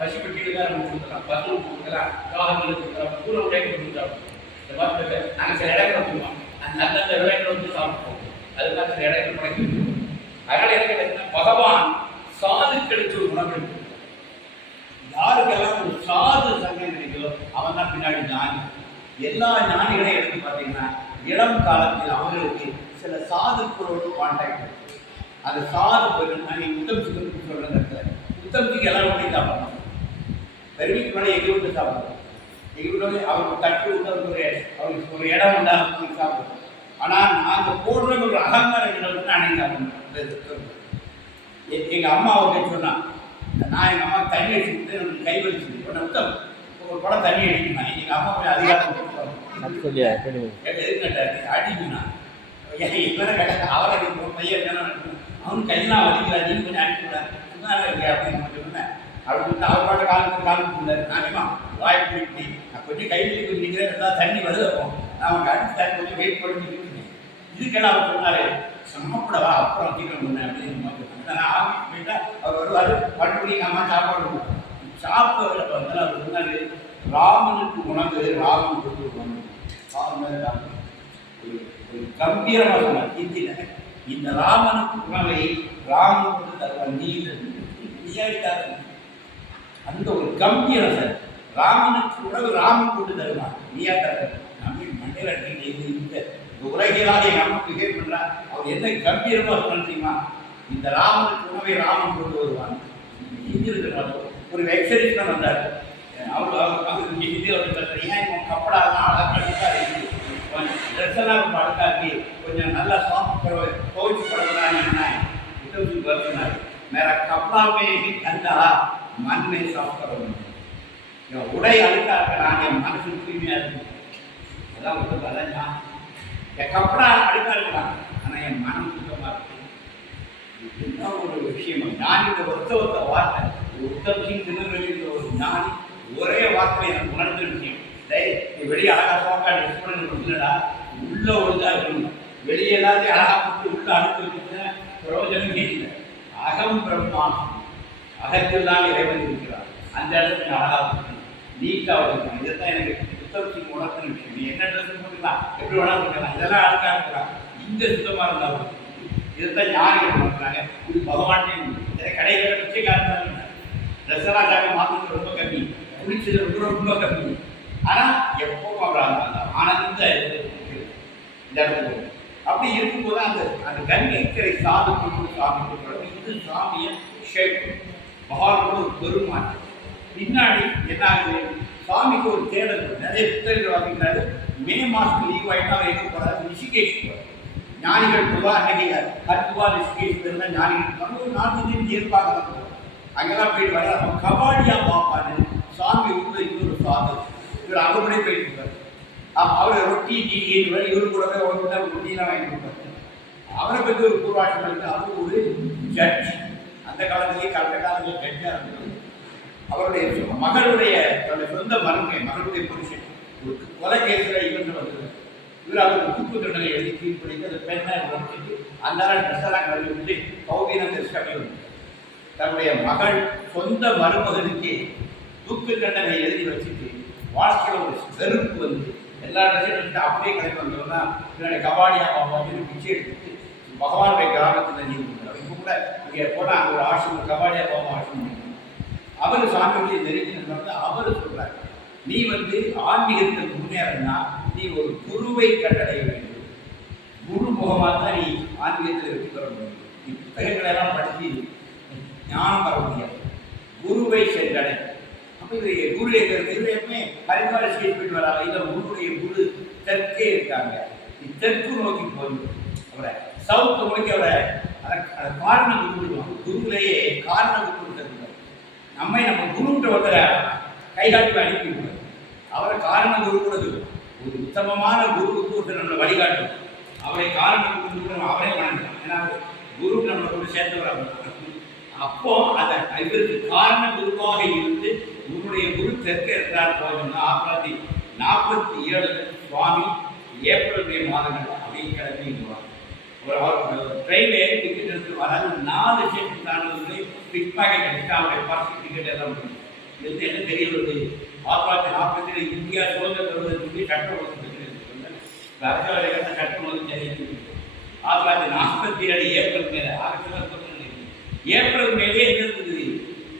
பசி பட்டியலுக்காக நம்ம கொடுத்துடலாம், பசுவும் கொடுக்கலாம், காகங்களுக்கு கொடுக்கலாம், கூரை உடைக்கு கொடுக்கலாம். இந்த மாதிரி நாங்கள் சில இடங்களை கொடுப்போம். அந்த அந்தந்த விளையாட்டு வந்து சாப்பிடுவோம். அதுக்காக சில இடங்கள் படைக்க. அதனால எனக்கு பகவான் சாதுக்களுக்கு ஒரு உணவு எடுத்து யாருக்கெல்லாம் ஒரு சாது சங்கம் கிடைக்கோ அவன் தான் பின்னாடி ஞானி. எல்லா ஞானிகளையும் எடுத்து பார்த்தீங்கன்னா இளம் காலத்தில் அவங்களுக்கு சில சாதுக்களோடு கான்டாக்ட் இருக்கு. அந்த சாது போயிட்டு உத்தம் சிக்கு சொல்லுங்க. உத்தம் சிக்கு எல்லாரும் பண்ணி சாப்பிடணும். பெருமைக்கு மேலே எங்கள் வீட்டு சாப்பிடுவோம். எங்கள் வீட்டில் அவருக்கு தட்டு விட்டு அவருக்கு ஒரு இடம் உண்டாக சாப்பிடுவோம். ஆனால் நாங்கள் போடுற ஒரு அகங்காரம் எங்களுக்கு அன்னைக்கு சாப்பிடணும். எங்கள் அம்மா அவங்க சொன்னான், நான் எங்கள் அம்மா தண்ணி அடிச்சுட்டு எனக்கு கை வலிச்சு உத்தம் ஒரு படம் தண்ணி அடிக்கணும். எங்கள் அம்மா போய் அதிகாரம் அடிக்கணும். அவரை பையன் அவன் கையெல்லாம் வலிக்கிறார், நீ கொஞ்சம் அனுப்பிவிடாது சும்மா இருக்கே அப்படின்னு சொன்னேன். அப்படின்னு அவர் பாட்டு காலத்துக்கு இருந்தார். நாங்கம்மா வாய்ப்பு இப்படி நான் கொஞ்சம் கையில் கொஞ்சம் நிற்கிறேன், ஏதாவது தண்ணி வருதப்போ நான் அவங்க அடுத்து தண்ணி கொஞ்சம் வெயிட் பண்ணி நிற்கிறேன். இதுக்கெல்லாம் அவர் சொன்னார், சாப்பிடவா அப்புறம் சீக்கிரம் பண்ணேன் அப்படின்னு. நான் ஆஃபீஸ் போயிட்டா அவர் வருவார், பட்டுப்படி அம்மா சாப்பாடு சாப்பிட வந்தால் அவர் சொன்னார், ராமனுக்கு உணவு ராமன் கொடுத்து ஒரு கம்பீரமாக சொன்னார் ஹிந்தியில். இந்த ராமனுக்கு உணவை ராமன் கொண்டு தருவார், நீயாடித்தார். அந்த ஒரு கம்பீரம் சார். ராமனுக்கு உணவு ராமன் கொண்டு தருவார், நீயா தர நம்ம மண்டையில் அடிக்கிட்டு இந்த உலகிலாக எங்கள் அம்மா பிஹேவ் பண்ணுறார். அவர் என்ன கம்பீரமாக சொன்ன தெரியுமா? இந்த ராமனுக்கு உணவை ராமன் கொண்டு வருவான். ஹிந்தி இருக்கிற ஒரு வெப்சைட் தான் வந்தார். அவர் ஹிந்தியில் வந்து பார்த்தீங்கன்னா இப்போ கப்படாலாம் அழகாக ட்ரெஸ்ஸெல்லாம் ரொம்ப அழகாக்கி கொஞ்சம் நல்லா சாஃப்ட் பவுச்சு படம்னா சொன்னார். மேலே கப்பலாமே கண்டா மண்ணை சாஃப்ட் பண்ணணும். என் உடை அழுக்காக இருக்கலாம், என் மனசு தூய்மையாக இருக்கும். அதான் வந்து அதான் என் கப்பலா அழுக்காக இருக்கலாம், ஆனால் என் மனம் சுத்தமாக இருக்கும். என்ன ஒரு விஷயம். ஞானியோட ஒத்த வார்த்தை உத்தம் சிங் திருநெல்வேலின்ற ஒரு ஞானி ஒரே வார்த்தை எனக்கு உணர்ந்த விஷயம். வெளியே அழகா சோக்கா ட்ரெஸ் பண்ண இல்லைடா, உள்ள ஒழுங்கா இருக்கணும். வெளியே எல்லாத்தையும் அழகா போட்டு உள்ள அனுப்பி வச்சுன்னா பிரயோஜனமே இல்லை. அகம் பிரம்மாண்டம், அகத்தில் தான் இறைவன் இருக்கிறார். அந்த இடத்துல அழகா இருக்கணும், நீட்டாக இருக்கணும். இதைத்தான் எனக்கு புத்தகத்துக்கு உணர்த்தின விஷயம். நீ என்ன ட்ரெஸ் போட்டுக்கலாம், எப்படி வேணாலும் இருக்கலாம், இதெல்லாம் அழகா இருக்கிறான், இங்க சுத்தமாக இருந்தாலும். இதைத்தான் ஞானிகள் உணர்த்துறாங்க. இது பகவானே கடைகளை பிச்சைக்காரன் ட்ரெஸ் எல்லாம் மாற்றுறது ரொம்ப கம்மி, குளிச்சது ரொம்ப கம்மி. ஆனால் எப்பவும் அவர் அந்த ஆனந்த இந்த இடத்துல அப்படி இருக்கும்போது அந்த கங்கை சாது கொண்டு சாமி கொடுக்குறது. இது சாமியை ஷேப் மகானோட ஒரு பெருமாற்றம். பின்னாடி என்ன ஆகுது, சாமிக்கு ஒரு தேடல். நிறைய புத்தகங்கள் வாங்கிக்கிறாரு. மே மாதம் லீவ் ஆகிட்டு அவர் எங்கே போகிறாரு, ரிஷிகேஷ் போகிறார். ஞானிகள் பொதுவாக அன்னைக்கு கத்துவா ரிஷிகேஷ் இருந்தால் ஞானிகள் ஒரு நார்த் இந்தியன் இருப்பாங்க. அங்கெல்லாம் போயிட்டு வர நம்ம கபாடியா பார்ப்பாரு. சாமி உள்ள இன்னொரு சாதம் இவர் அகப்படி போயிட்டு இருப்பார். அவரை ரொட்டி டீ இவரு கூட போய் உடம்புல ரொட்டிலாம் வாங்கி கொடுப்பாரு. அவரை பற்றி ஒரு பூர்வாட்டம் இருக்கு. அவர் ஒரு ஜட்ஜ், அந்த காலத்திலேயே கல்கட்டாவில் ஜட்ஜாக இருந்தது. அவருடைய மகளுடைய தன்னுடைய சொந்த மகளுடைய புருஷன் ஒரு கொலை கேஸில் இவன் வந்தது. இவர் அவருக்கு தூக்கு தண்டனை எழுதி தீர்ப்பளித்து அந்த பெண்ணை உடச்சிட்டு அந்த ட்ரெஸ்ஸெல்லாம் கழுவி விட்டு கௌபீனம் கம்மி வந்து தன்னுடைய மகள் சொந்த மருமகனுக்கு தூக்கு தண்டனை எழுதி வச்சுட்டு வாழ்க்கையில் ஒரு வெறுப்பு வந்து எல்லா ட்ரெஸ்ஸையும் அப்படியே கிடைக்க வந்தோம்னா பின்னாடி கபாடியா பாபான்னு பிச்சை எடுத்துட்டு பகவானுடைய கிராமத்தில் நீர் கொடுக்குறாரு. இப்போ கூட இங்கே போனால் அங்கே ஒரு ஆசிரம் கபாடியா பாபா ஆசிரம் அவர் சாமியுடைய நெருங்கினது. அவர் சொல்றாரு, நீ ஆன்மீகத்தில் முன்னேறனா நீ ஒரு குருவை கண்டடைய வேண்டும். குரு முகமாக தான் நீ ஆன்மீகத்தில் வெற்றி பெற முடியும். இப்புத்தகங்களெல்லாம் படித்து ஞானம் பெற முடியாது. குருவை சென்றடை. அப்போ இவர் குரு எங்கிறது இவர் எப்பவுமே ஹரிபால ஸ்டேஜ் போயிட்டு வராங்க. இதில் குருடைய குரு தெற்கே இருக்காங்க. தெற்கு நோக்கி போயிடும். அவரை சவுத்து நோக்கி அவரை அதை காரண குரு குருவிலேயே காரண குரு தருவார். நம்ம குருவிட்ட கைகாட்டி அனுப்பிவிடுவார். அவரை காரண குரு கூட ஒரு உத்தமமான குருவுக்கு நம்மளை வழிகாட்டும். அவரை காரண குரு கூட அவரே வணங்கலாம். ஏன்னா குரு நம்மளை கூட சேர்ந்தவர். அப்போ அதை இவருக்கு காரண குருவாக இருந்து உன்னுடைய குரு தெற்க இருக்கிறார் போதும்னா 1947 சுவாமி ஏப்ரல் மே மாதங்கள் அப்படின்னு கிளம்பிடுவாங்க. ஒரு ட்ரெயினில் ஏறி டிக்கெட் எடுத்து வராது 4 ஸ்டேஷன் தாண்டதுக்குள்ளே பிக் பாக்கெட் அடிச்சுட்டு அவருடைய பர்ஸ் டிக்கெட் எல்லாம் முடியும். இது என்ன தெரிய வருது, 1947 இந்தியா சுதந்திரம் வருவதற்கு சட்டம் ஒழுங்கு அரசாங்க சட்டம் ஒழுங்கு தெரியாது. 1947 ஏப்ரல் மேலே ஏப்ரல் மேலே என்ன இருக்குது,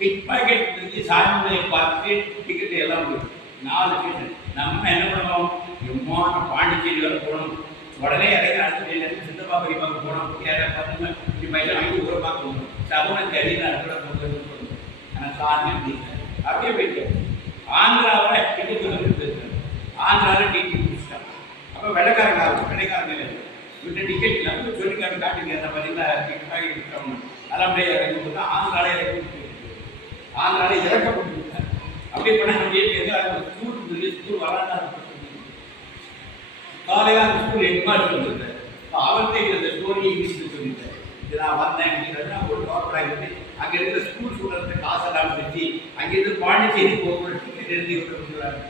பிக் பாக்கெட் இருந்து சாமியை பார்த்து டிக்கெட் எல்லாம் போயிடும். 4 ஸ்டேஷன். நம்ம என்ன பண்ணுவோம், எம்மான பாண்டிச்சேரி வரை போகணும், உடனே இறங்கி அடுத்த சித்தப்பா பெரியப்பாக்கு போனோம், யாரை பார்த்தோம்னா இப்படி பைசா வாங்கி ஊரை பார்க்க போகணும், சகுனம் தெரியுது அடுத்த போகணும். ஆனால் சாமி அப்படியே போயிட்டு ஆந்திராவில் டிக்கெட் போயிருக்காரு. ஆந்திராவில் டிக்கெட் பிடிச்சிட்டாங்க. அப்போ வெள்ளைக்காரங்க விட்டு டிக்கெட் இல்லாமல் சொல்லிக்காரங்க காட்டுங்க அந்த பார்த்தீங்கன்னா டிக்கெட் வாங்கி விட்டுறோம். அதெல்லாம் அப்படியே இறங்கி போட்டு ஆந்திராவில் இறக்கப்பட்டு அப்படியே பண்ண வீட்டுக்கு ஸ்கூல் வராது. காலையில் அந்த ஸ்கூல் ஹெட்மாஸ்டர் வந்துருக்காரு. அவர்கிட்ட இந்த ஸ்டோரி இங்கிலீஷில் சொல்லிட்டார். இது நான் வந்தேன் அப்படிங்கிறது ஒரு டோட்டலாக இருந்து அங்கே இருக்கிற ஸ்கூல் ஸ்டூடெண்ட்ஸ் காசெல்லாம் வச்சு அங்கேருந்து பாண்டிச்சேரி போகிற டிக்கெட் எழுதி விட்டுறாங்க.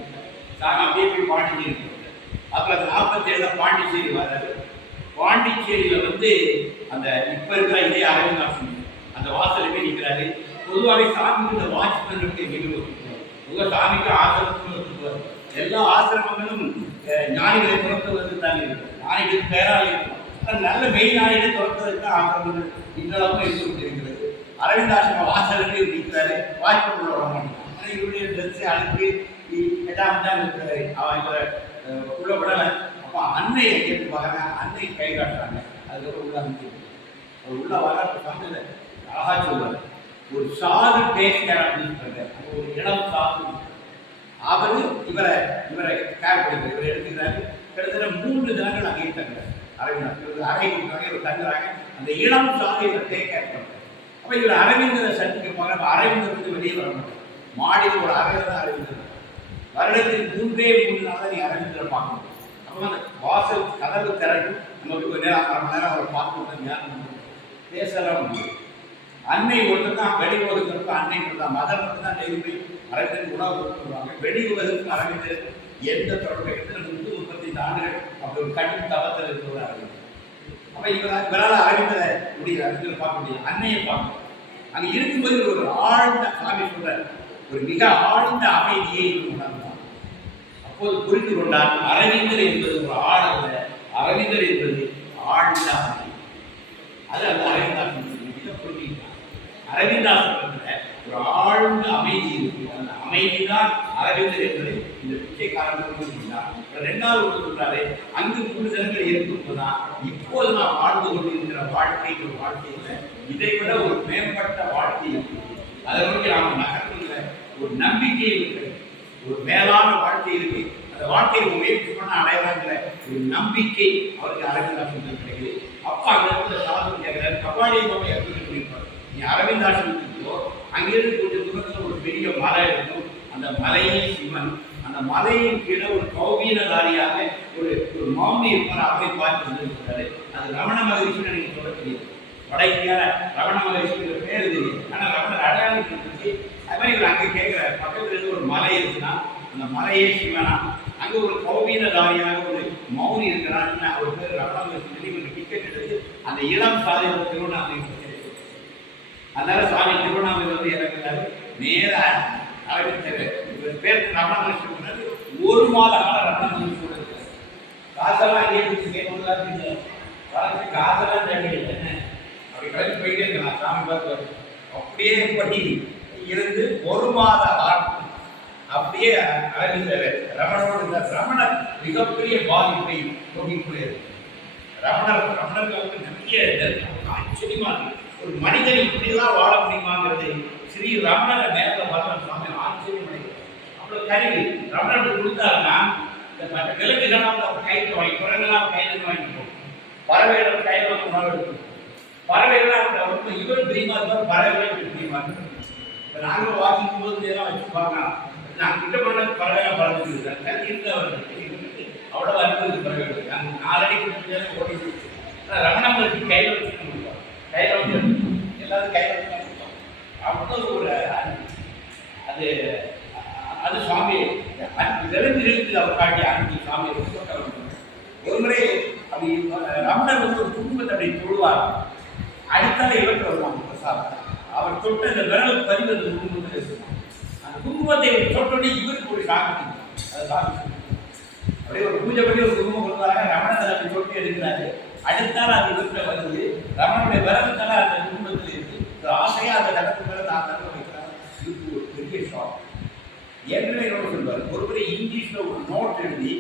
நாங்கள் அப்படியே போய் பாண்டிச்சேரி போகிறேன். அப்புறம் 47 பாண்டிச்சேரி வராது. பாண்டிச்சேரியில் அந்த இப்போ இருக்கிற இதே அரவிந்தாசன் அந்த வாசலுமே நிற்கிறாரு. பொதுவாகவே சாமிக்கு இந்த வாட்ச்மேனுடைய நிகழ்வு பொதுவாக சாமிக்கு ஆசிரமத்தில் வச்சுக்குவார். எல்லா ஆசிரமங்களும் ஞானிகளை துறப்பதற்கு தான் இருக்கும். ஞானிகளுக்கு பேராக இருக்கும். நல்ல மெய் ஞானிகளை துறப்பதற்கு தான் ஆசிரமங்கள் இன்றளவும் இருந்து இருக்கிறது. அரவிந்தாசிரம வாசலுமே நிற்கிறாரு. வாட்ச்மேன் உள்ள வர மாட்டாங்க. ஆனால் இவருடைய ட்ரெஸ்ஸு அழுக்கு எல்லாம் தான் இருக்கிறாரு. அவன் உள்ள விடலை. அப்போ அன்னை எங்கேருந்து பார்க்குறாங்க, அன்னை கை காட்டுறாங்க. அதுக்கப்புறம் உள்ள அமைச்சு அவர் உள்ள வர சாமியில் அழகா சொல்வார், ஒரு சாது பேசுகிறார் அப்படின்னு சொல்றாரு. ஒரு இடம் சாது அவர் இவரை கேர் பண்ணிக்கிறார். இவரை எடுத்துக்கிறாரு. கிட்டத்தட்ட 3 தினங்கள் அங்கேயே தங்குறாரு. அரவிந்தர் அறை கொடுக்குறாங்க, இவர் தங்குறாங்க. அந்த இளம் சாது இவர் டேக் கேர் பண்ணுறாரு. அப்போ இவர் அரவிந்தரை சந்திக்க போகிறார். அரவிந்தர் வெளியே வர மாட்டார். மாடியில் ஒரு அறையில் தான் அரவிந்தர். வருடத்தில் 3 நாள் தான் நீ அரவிந்தரை பார்க்கணும். அப்போ அந்த வாசல் கதவு திறக்கும். நமக்கு ஒரு நேரம் 1/2 மணி நேரம் அவரை பார்த்து ஞானம் பேசலாம் முடியும். அன்னை ஒருத்தர் தான் வெளி உலகத்திற்கு அன்னை தான் மதம் மட்டும் தான் டெய்லி அரவிந்தர் உணவு கொடுத்துருவாங்க. வெளி உலகத்துக்கு அரவிந்தர் எந்த தொடர்பு 35 ஆண்டுகள் அப்படி ஒரு கடும் தவத்தில் இருக்கிறவர் அரவிந்தர். அப்போ இவரால் அரவிந்தரை முடியல, அரவிந்தரை பார்க்க முடியல, அன்னையை பார்க்கணும். அங்கே இருக்கும்போது ஒரு ஆழ்ந்த சாமி சொல்றார், ஒரு மிக ஆழ்ந்த அமைதியை உணர்ந்தார். அப்போது புரிந்து கொண்டார், அரவிந்தர் என்பது ஒரு ஆழல்ல, அரவிந்தர் என்பது ஆழ்ந்த அமைதி. அது அந்த அரவிந்தாசன் மிக புரிஞ்சுக்கிட்டார். அரவிந்தாசனத்துல ஒரு ஆழ்ந்த அமைதி இருக்கு. அந்த அமைதிதான் அரவிந்தர் என்பதை இந்த பிச்சைக்காரன் புரிஞ்சுக்கிட்டார். 2வது சொல்றாரு, அங்கு 3 தினங்கள் இருக்கும்போதுதான் இப்போது நான் வாழ்ந்து கொண்டிருக்கிற வாழ்க்கையில் இதை விட ஒரு மேம்பட்ட வாழ்க்கை இருக்கு. அதை நோக்கி நாம் நகர்ந்துகிற ஒரு நம்பிக்கை இருக்கு, ஒரு மேலான வாழ்க்கை இருக்கு. அந்த வாழ்க்கையை முயற்சி பண்ண அடையாளங்கள ஒரு நம்பிக்கை அவருக்கு அரவிந்தாசன் கிடைக்குது. அப்போ அங்கே இருக்கிற சாதனை கேட்கிறாரு, கபாடி பாபா எப்படி சொல்லியிருப்பார், நீ அரவிந்தாசன் இருக்கோ அங்கிருந்து கொஞ்சம் தூரத்தில் ஒரு பெரிய மலை இருக்கும். அந்த மலையே சிவன், அந்த அந்த மலையின் கீழே ஒரு கௌவீனதாரியாக ஒரு ஒரு மாமி இருப்பார், அவரை பார்த்து சொல்றாரு. அது ரமண மகரிஷின்னு எனக்கு சொல்ல தெரியும். வட இந்தியால ரமண மகரிஷிங்கிற பேர் தெரியும், ஆனால் ரமணர் அடையாளம் இருந்துச்சு. அது மாதிரி இவர் அங்கே கேட்கிறார், பக்கத்துல இருந்து ஒரு மலை இருக்குன்னா அந்த மலையே சிவனா, அங்க ஒரு கௌவீனதாரியாக ஒரு மௌனி இருக்கிறான்னு அவர் பேர் ரமண மகரிஷி சொல்லி இவருக்கு டிக்கெட் எடுத்து அந்த இளம் சாலை திருவண்ணாமலை. அதனால சுவாமி திருவண்ணாமலை வந்து இறங்குறாரு. நேர இவர் பேர் ரமண மகரிஷி சொன்னாரு. ஒரு மாத காலம் ரமண மகரிஷி கூட காசெல்லாம் கேட்கணும், காசெல்லாம் தேவையில்லை, அப்படி கழிச்சு போயிட்டே இருக்கலாம். சாமி பார்த்து அப்படியே படி இருந்து ஒரு மாத காலம் அப்படியே அறிந்தார். ரமணோடு இந்த ரமணர் மிகப்பெரிய பாதிப்பை நோக்கிக்கூடியது. ரமணருக்கு வந்து நிறைய ஆச்சரியமா ஒரு மனிதன் இப்படிலாம் வாழ முடியுமாங்கிறது ஸ்ரீ ரமணரை நேரத்தில் பார்த்தா சுவாமி ஆச்சரியம் அடைகிறார். அவ்வளவு கருவி ரமணருக்கு கொடுத்தாருன்னா இந்த மற்ற விலங்குகள்லாம் கையில் வாங்கி, குரங்கெல்லாம் கையில் வாங்கிப்போம், பறவைகள் கையில் வந்து உணவு எடுக்கணும். பறவைகள்லாம் ரொம்ப இவர் பிரியமா இருந்தால் பறவைகள் பிரியமா இருக்கும். இப்போ நாங்கள் வாக்கிங் போது இதெல்லாம் வச்சு பார்க்கலாம். நான் கிட்ட பண்ண பறவைலாம் பறந்துருக்கேன், தண்ணி இருந்தவர்களுக்கு அவ்வளோ அனுபவிச்சு பறவைகளுக்கு நாங்கள் 4 அடி கொடுத்து ஓடி போயிடுச்சு. ஆனால் ரமண மகரிஷி கையில் வச்சு கொடுப்போம், கையில் வந்து எல்லாரும் கையில் வச்சு கொடுப்போம். அவ்வளோ ஒரு அது அது சுவாமி விலங்குகளுக்கு அவர் காட்டிய அன்பு சுவாமி ஒரு முறை அப்படி ரமணர் வந்து ஒரு குடும்பத்தை அப்படி தொழுவார். அடுத்தால இவற்றை வருவாங்க பிரசாதம். அவர் தொட்ட இந்த விரல் பதிவு அந்த குடும்பத்தில் இருக்கும். அந்த குடும்பத்தை தொட்டோடனே இவருக்கு ஒரு சாமி, அது சாமி அப்படியே ஒரு பூஜை பண்ணி ஒரு குடும்பம் கொடுத்தாங்க. ரமணர் அப்படி தொட்டு எடுக்கிறாரு. அடுத்தால அது இவர்கிட்ட வருது. ரமணனுடைய விரலுக்கால அந்த குடும்பத்தில் இருக்கு. ஆசையா அந்த இடத்துக்கு மேலே நான் தர வைக்கிறாங்க. இதுக்கு ஒரு பெரிய ஷாக். ஏற்கனவே என்ன சொல்வார், ஒருவரை இங்கிலீஷ்ல ஒரு நோட் எழுதி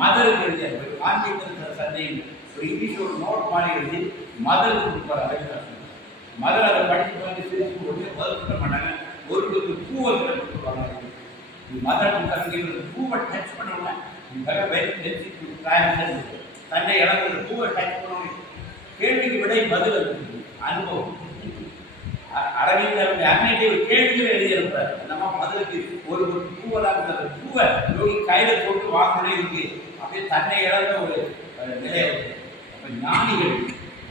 மதருக்கு எழுதியார். ஆன்மீகத்தில் சந்தேகம் ஒரு இங்கிலீஷ்ல ஒரு நோட் மாதிரி எழுதி மதருக்கு கொடுப்பார். அதை மதர் அதை படித்து வந்து சிரிச்சு போட்டு பதில் சொல்ல மாட்டாங்க. ஒரு பூவை கொடுப்பாங்க. மதர் பூவை டச் பண்ணோம்னா தன்னை இழந்த பூவை டச் பண்ணணும். கேள்விக்கு விட பதில் அனுபவம். அரவிந்தருடைய அன்னைக்கு ஒரு கேள்விகள் எழுதியிருப்பார். நம்ம பதிலுக்கு ஒரு பூவெல்லாம் பூவை யோகி கையில போட்டு வாங்கணும் இருக்கு. அப்படியே தன்னை இழந்த ஒரு நிலை. அப்ப ஞானிகள்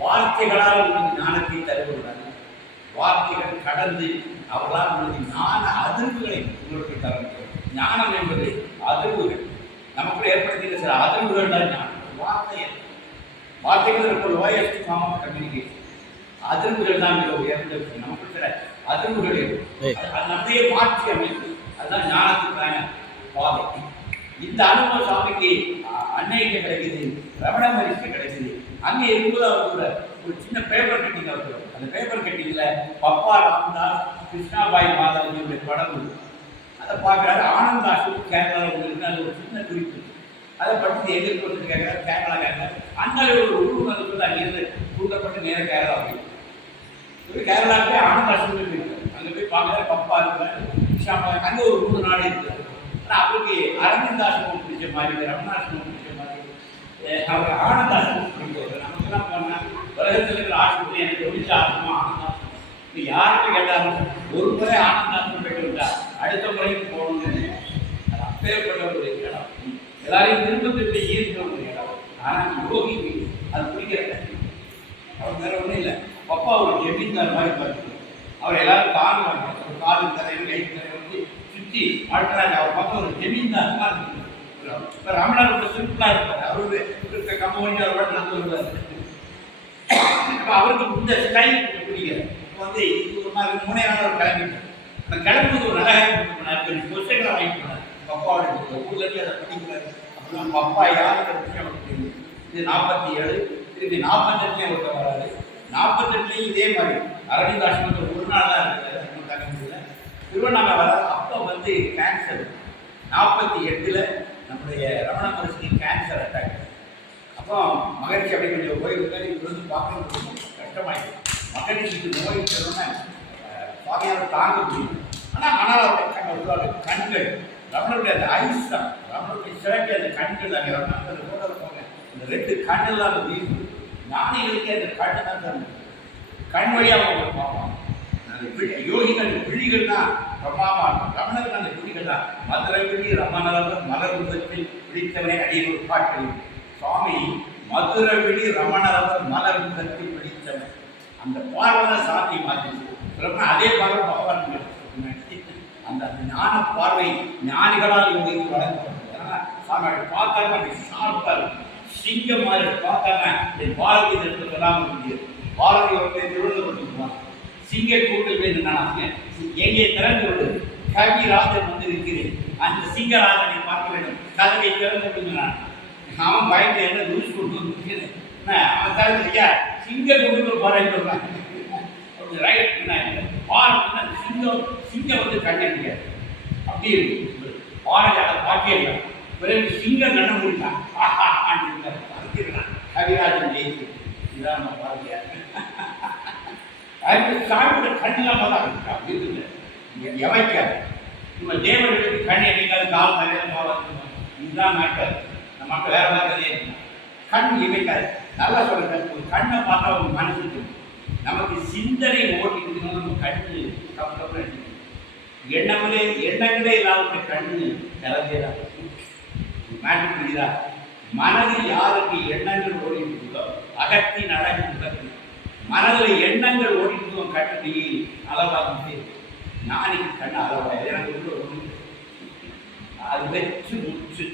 வார்த்தைகளால் உங்களுக்கு ஞானத்தை தருகிறார்கள். வார்த்தைகள் கடந்து அவர்களால் உங்களுக்கு ஞான அதிர்வுகளை உங்களுக்கு தர முடியும். ஞானம் என்பது அதிர்வுகள் நமக்குள்ள ஏற்படுத்திய சில அதிர்வுகள் தான் ஞானம். வார்த்தைகள் இருக்க லோயஸ்ட் ஃபார்ம் ஆஃப் கம்யூனிகேஷன். அதிர்வுகள் தான் மிக உயர்ந்த விஷயம். நமக்கு சில அதிர்வுகள் நம்மையே மாற்றி அமைப்பு, அதுதான் ஞானத்துக்கான பாதை. இந்த அனுபவம் சாமிக்கு அன்னைக்கு கிடைக்குது, ரமண மகரிஷி கிடைக்குது. அங்கே இருக்கும்போது அவருக்கு ஒரு சின்ன பேப்பர் கட்டிங் அவருக்கு. அந்த பேப்பர் கட்டிங்ல பப்பா ராம்தாஸ், கிருஷ்ணாபாய் மாதவனுடைய படம் இருக்கு. அதை பார்க்குறாரு. ஆனந்தாசு கேரளாவில் உங்களுக்கு அது ஒரு சின்ன குறிப்பு. அதை படித்து எதிர்ப்பு வந்து கேட்குறாரு. கேரளா கேட்குறாரு. அந்த ஒரு உள்ளுணர்வு அங்கிருந்து தூண்டப்பட்டு நேர கேரளா போய் கேரளாவுக்கு ஆனந்தாசு இருக்கு. அங்கே போய் பார்க்குறாரு. பப்பா இருக்கிறாரு, கிருஷ்ணாபாய் அங்கே ஒரு 3 நாள் இருக்குது. ஆனால் அவருக்கு அரவிந்தாசமும் பிடிச்ச மாதிரி, ரமணாசமும் பிடிச்ச மாதிரி, அவர் ஆனந்தாசமும் பிடிக்கிறது. நமக்கு என்ன பண்ணால் உலகத்தில் இருக்கிற ஆசிரியர் எனக்கு பிடிச்ச ஆத்மா ஆனந்தாசம். இது யாருக்கு கேட்டாலும் ஒரு முறை ஆனந்தாசம் போயிட்டு விட்டார், அடுத்த முறைக்கு போகணும்னு அது அப்பேற்பட்ட ஒரு இடம். எல்லாரையும் திரும்ப ஈர்க்கிற ஒரு இடம். ஆனால் யோகிக்கு அது பிடிக்கிற அவர் வேற ஒன்றும் இல்லை. பப்பா ஒரு ஜெமீன்தார் மாதிரி பார்த்து அவர் எல்லாரும் தாங்குவாங்க. ஒரு காலின் தலைவர் கை தலைவர் சுற்றி ஆட்டராஜ் அவர் பக்கம் ஒரு ஜெமீன்தார் மாதிரி. இப்போ ரமணர் ரொம்ப சிம்பிளாக இருப்பார். அவரு இருக்க கம்பெனி அவரோட நடந்து வருவார். இப்போ அவருக்கு இந்த ஸ்டைல் பிடிக்கிறார். இப்போ வந்து இது ஒரு மாதிரி 3 நாள் கிளம்பிட்டார். அந்த கிளம்புறது ஒரு நல்ல கொஸ்டின்களை வாங்கிட்டு போனார். பப்பாவோட ஊர்லேருந்து அதை படிக்கிறார். அப்படின்னா பப்பா யாருக்கு அவருக்கு தெரியும். இது 47, திருப்பி 48 ஒருத்தர் வராது. 48 இதே மாதிரி அரவிந்த் ஆசிரமத்தில் ஒரு நாள் தான் இருக்குது. திருவண்ணாமலை வராது. அப்போ வந்து கேன்சர் 48 நம்முடைய ரமண மகரிஷிக்கு கேன்சர் அட்டாக். அப்போ மகரிஷி அப்படி கொஞ்சம் ஓய்வு இவர் வந்து பார்க்கணும் கஷ்டமாயிடுச்சு. மகரிஷிக்கு நோய் தரும்னா சுவாமியால் தாங்க முடியும். ஆனால் அவருடைய கண்கள் ரமணருடைய அந்த ஐஸ் தான், ரமணருடைய சிறப்பு அந்த கண்கள் அங்கே ரமணர் கூட இருப்பாங்க. இந்த 2 கண்ணில் அந்த வீடு ஞானிகளுக்கு அந்த கண்ணு தான் தரும். கண் வழியாக அவங்க பார்ப்பாங்க. அந்த யோகிகள் விழிகள்னா பிரமாமா ரமணருக்கு அந்த குடிகள் தான் மதுரவிழி ரமணரவர் மலர் முகத்தில் பிடித்தவனே அடியில் ஒரு பாட்டு சுவாமி மதுரவிழி ரமணரவர் மலர் முகத்தில் பிடித்தவன் அந்த பார்வை சாமி மாற்றி அதே பார்வை பகவான் அந்த ஞான பார்வை ஞானிகளால் இவங்களுக்கு வளர்க்கப்பட்டது. சாமி பார்த்தாங்க அப்படி ஷார்ப்பா இருக்கும், சிங்கம் மாதிரி பார்த்தாங்க. என் பாரதி சொல்லாமல் முடியாது. பாரதி வந்து திருவள்ளுவர் சிங்க கூட்டில் போய் நின்னாங்க, எங்கே திறந்து விடுது கவிராஜன் வந்து இருக்கிறேன், அந்த சிங்கராஜனை பார்க்க வேண்டும், கதவை திறந்து விடுங்க. அவன் பயந்து என்ன ரூல்ஸ் கொண்டு வந்து அவன் திறந்து ஐயா சிங்க கூட்டுக்கு போறேன்னு சொல்றாங்க. சிங்கம் வந்து கண்ணடிக்காது அப்படி இருக்கு. பாரதியார பாக்கியம் பிறகு சிங்கம் கண்ண முடித்தான் கவிராஜன் ஜெயிச்சு இதான் பாரதியார். அதுக்கு சாமியோட கண்ணெல்லாம் பார்த்தா அப்படி இருக்குது எவைக்காது. நம்ம தேவர்களுக்கு கண் என்னைக்காது கால் மரியாதை போவாது, இதுதான் மேட்டர். நம்ம மட்டும் வேற பார்க்கறதே கண் இமைக்காது. நல்லா சொல்றேன், ஒரு கண்ணை பார்த்தா ஒரு மனசுக்கு நமக்கு சிந்தனை ஓட்டிட்டு நம்ம கண்ணு கப்பல் எண்ணங்களே இல்லாத கண்ணு கலந்தேதான் மேட்டு புரியுதா. மனதில் யாருக்கு எண்ணங்கள் ஓடிட்டு அகத்தின் அழகு முகத்து மனதில் எண்ணங்கள் ஓடிட்டு கண்ணி அளவாகிட்டு ஞானிக்கு கண்ணு அளவாக எனக்கு அது வச்சு முடிச்சு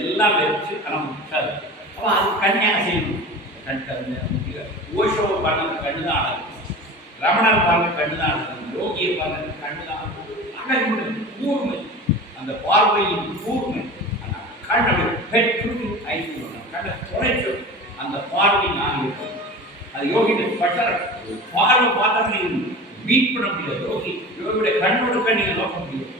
எல்லாம் வச்சு ஆனால் முடிச்சாது. அப்போ அது கண்ணியாக செய்யணும். கண் கருங்க ஓஷோ பண்ணது கண்ணு தான் அழகு, ரமணர் பார்வை கண்ணு தான் அழகு, யோகியை பார்வை கண்ணு தான் அழகு. கூர்மை அந்த பார்வையின் கூர்மை கண்ணை பெற்று ஐந்து கண்ணை துறைச்சு அந்த பார்வை நான் இருக்கும். அது யோகிக்கு பட்ட பார்வை பார்த்தா நீங்கள் மீட் பண்ண முடியாது. யோகியுடைய கண்ணோடு கண் நீங்கள் நோக்க முடியாது.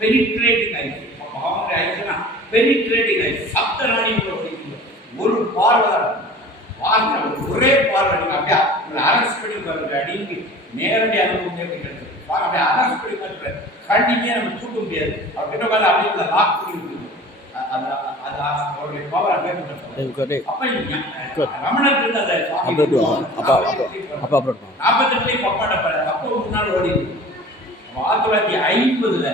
பெனிட்ரேட்டிங் ஆயிடுச்சு அவங்க ஆயிடுச்சுன்னா பெனிட்ரேட்டிங் ஆயிடுச்சு. சப்த நாடி ஒரு பார்வை பார்க்க ஒரே பார்வை அப்படியே அரசு பண்ணி பாருங்க அடிங்க நேரடி அனுபவம் கிடைக்கிறது. அப்படியே அரசு பண்ணி பார்க்குற கண்டிப்பே நம்ம தூக்க முடியாது. அவர்கிட்ட பார்த்து அப்படியே லாக் பண்ணி விட்டுருவோம். அவருடைய பவர் அப்படியே ரமணருக்கு அந்த 48 பப்பாட்டப்பட அப்போ முன்னாள் ஓடி 1950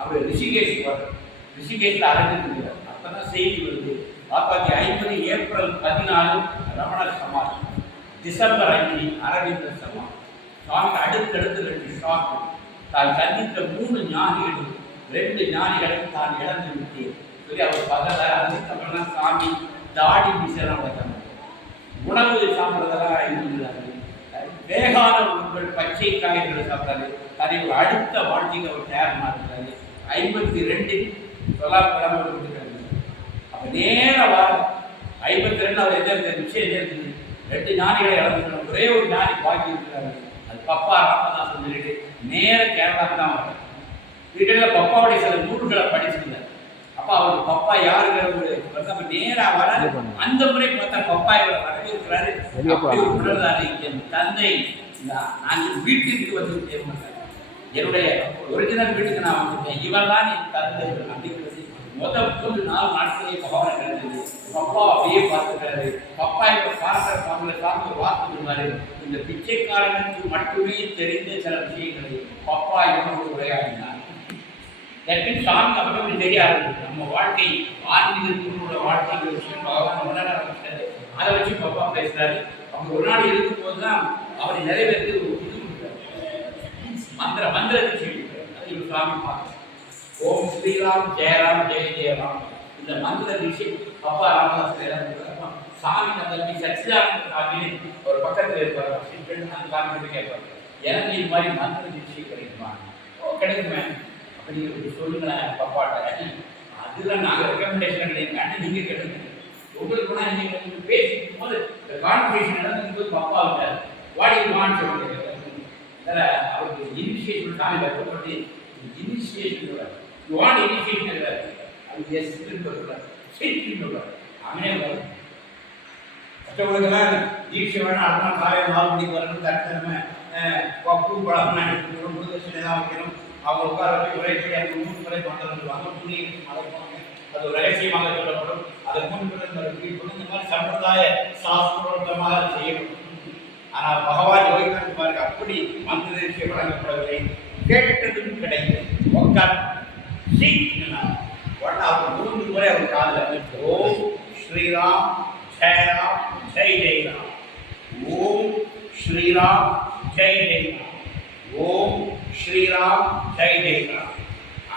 அவர் ரிஷிகேஷ் போறார். ரிஷிகேஷ்ல அரங்கிருக்கிறார். அப்பதான் செய்தி வருது 1950 ஏப்ரல் 14 ரமணர் சமாதி, டிசம்பர் 5 அரவிந்தர் சமாதி. சுவாமிக்கு அடுத்தடுத்து 2 ஷாக். தான் சந்தித்த 3 ஞானிகளும் 2 ஞானிகளையும் தான் இழந்து விட்டேன் சொல்லி அவர் பகல அதுக்கப்புறம் சாமி தாடி மிசெல்லாம் வளர்த்தாங்க. உணவு சாப்பிட்றதெல்லாம் இருந்தாரு. வேகாத உணவுகள் பச்சை காய்கறிகளை சாப்பிட்டாரு. அதை ஒரு அடுத்த வாழ்க்கைக்கு அவர் தயார் மாற்றுறாரு. 52 சொல்லாமல் கொடுத்துருக்காரு. அப்போ நேர வாரம் 52 அவர் எந்த இருக்க விஷயம் என்ன இருக்குது. 2 ஞானிகளை இழந்து ஒரே ஒரு ஞானி பாக்கி இருக்கிறாரு. அது பப்பா ராமதாசன் சொல்லிட்டு நேர கேரளாவுக்கு தான் வர்றாரு. வீட்டில் பப்பாவுடைய சில நூல்களை படிச்சிருந்தார். அப்பா அவருக்கு பப்பா யாருங்கிற நேராக வர அந்த முறை பார்த்தா பப்பா இவரை வரவேற்கிறாரு. என் தந்தை நான் வீட்டிற்கு வந்து தேர்ந்தேன், என்னுடைய ஒரிஜினல் வீட்டுக்கு நான் வந்துட்டேன், இவன் தான் என் தந்தை அப்படிங்கிறது முதல் 4 நாட்களே பகவானை கிடைச்சது. பப்பா அப்படியே பார்த்துக்கிறாரு. பப்பா இப்போ பார்க்குற அவங்களை சார்ந்த ஒரு வார்த்தை சொன்னாரு, இந்த பிச்சைக்காரனுக்கு மட்டுமே தெரிந்த சில விஷயங்களை பப்பா இவனோடு உரையாடினார். சாமி அப்படி தெரியாது. நம்ம வாழ்க்கை ஆன்மீகத்தினோட வாழ்க்கைங்கிற விஷயம் பகவான் உணர ஆரம்பிச்சாரு. அதை வச்சு பப்பா பேசுறாரு. அவங்க ஒரு நாள் இருக்கும் போதுதான் அவரை நிறைவேற்றி ஒரு இது கொடுத்தாரு. மந்திர விஷயம் அது சுவாமி பார்க்க ஓம் ஸ்ரீராம் ஜெயராம் ஜெய ஜெயராம் இந்த மந்திர விஷயம் பப்பா ராமதாஸ் சாமி தம்பி சச்சிதானந்த சாமி ஒரு பக்கத்தில் இருப்பார். அந்த சாமி கேட்பார், எனக்கு இது மாதிரி மந்திர விஷயம் கிடைக்குமா? கிடைக்குமே அப்படி சொல்லுங்களேன் பப்பாட்ட. அதுதான் நாங்கள் ரெக்கமெண்டேஷன் கிடையாது, நீங்கள் கேட்டுங்க. உங்களுக்கு கூட நீங்கள் பேசிக்கும் போது இந்த கான்வர்சேஷன் நடந்துக்கும் போது பப்பா இருக்கார் வாடிக்குமான்னு சொல்லுங்க. அவருக்கு இனிஷியேஷன் சாமி வைக்கப்பட்டு இனிஷியேஷன் வாட் இனிஷியேஷன் அது எஸ் அங்கே வரும். மற்றவங்களுக்கெல்லாம் தீட்சை வேணும், அடுத்த காலையில் 4 மணிக்கு வரணும், தனித்தன்மை பூ பழம் முருகட்சணை தான் வைக்கணும். அவங்க உட்கார வச்சு உரைப்படி அந்த 3 முறை பண்ணுவாங்க. துணி மறைப்பாங்க, அது ஒரு ரகசியமாக சொல்லப்படும். அதை 3 முறை இந்த மாதிரி சம்பிரதாய சாஸ்திரோட்டமாக செய்யப்படும். ஆனால் பகவான் யோகிக்கான்னு பாருங்க எப்படி மந்திரிக்கு வழங்கப்படவில்லை, கேட்டதும் கிடைக்கும். உட்கார் உடனே அவர் 3 முறை அவர் காதில் ஓம் ஸ்ரீராம் ஜெயராம் ஜெய் ஜெயராம், ஓம் ஸ்ரீராம் ஜெய் ஜெயராம், ஓம் ஸ்ரீராம் ஜெய் ஜெயராம்.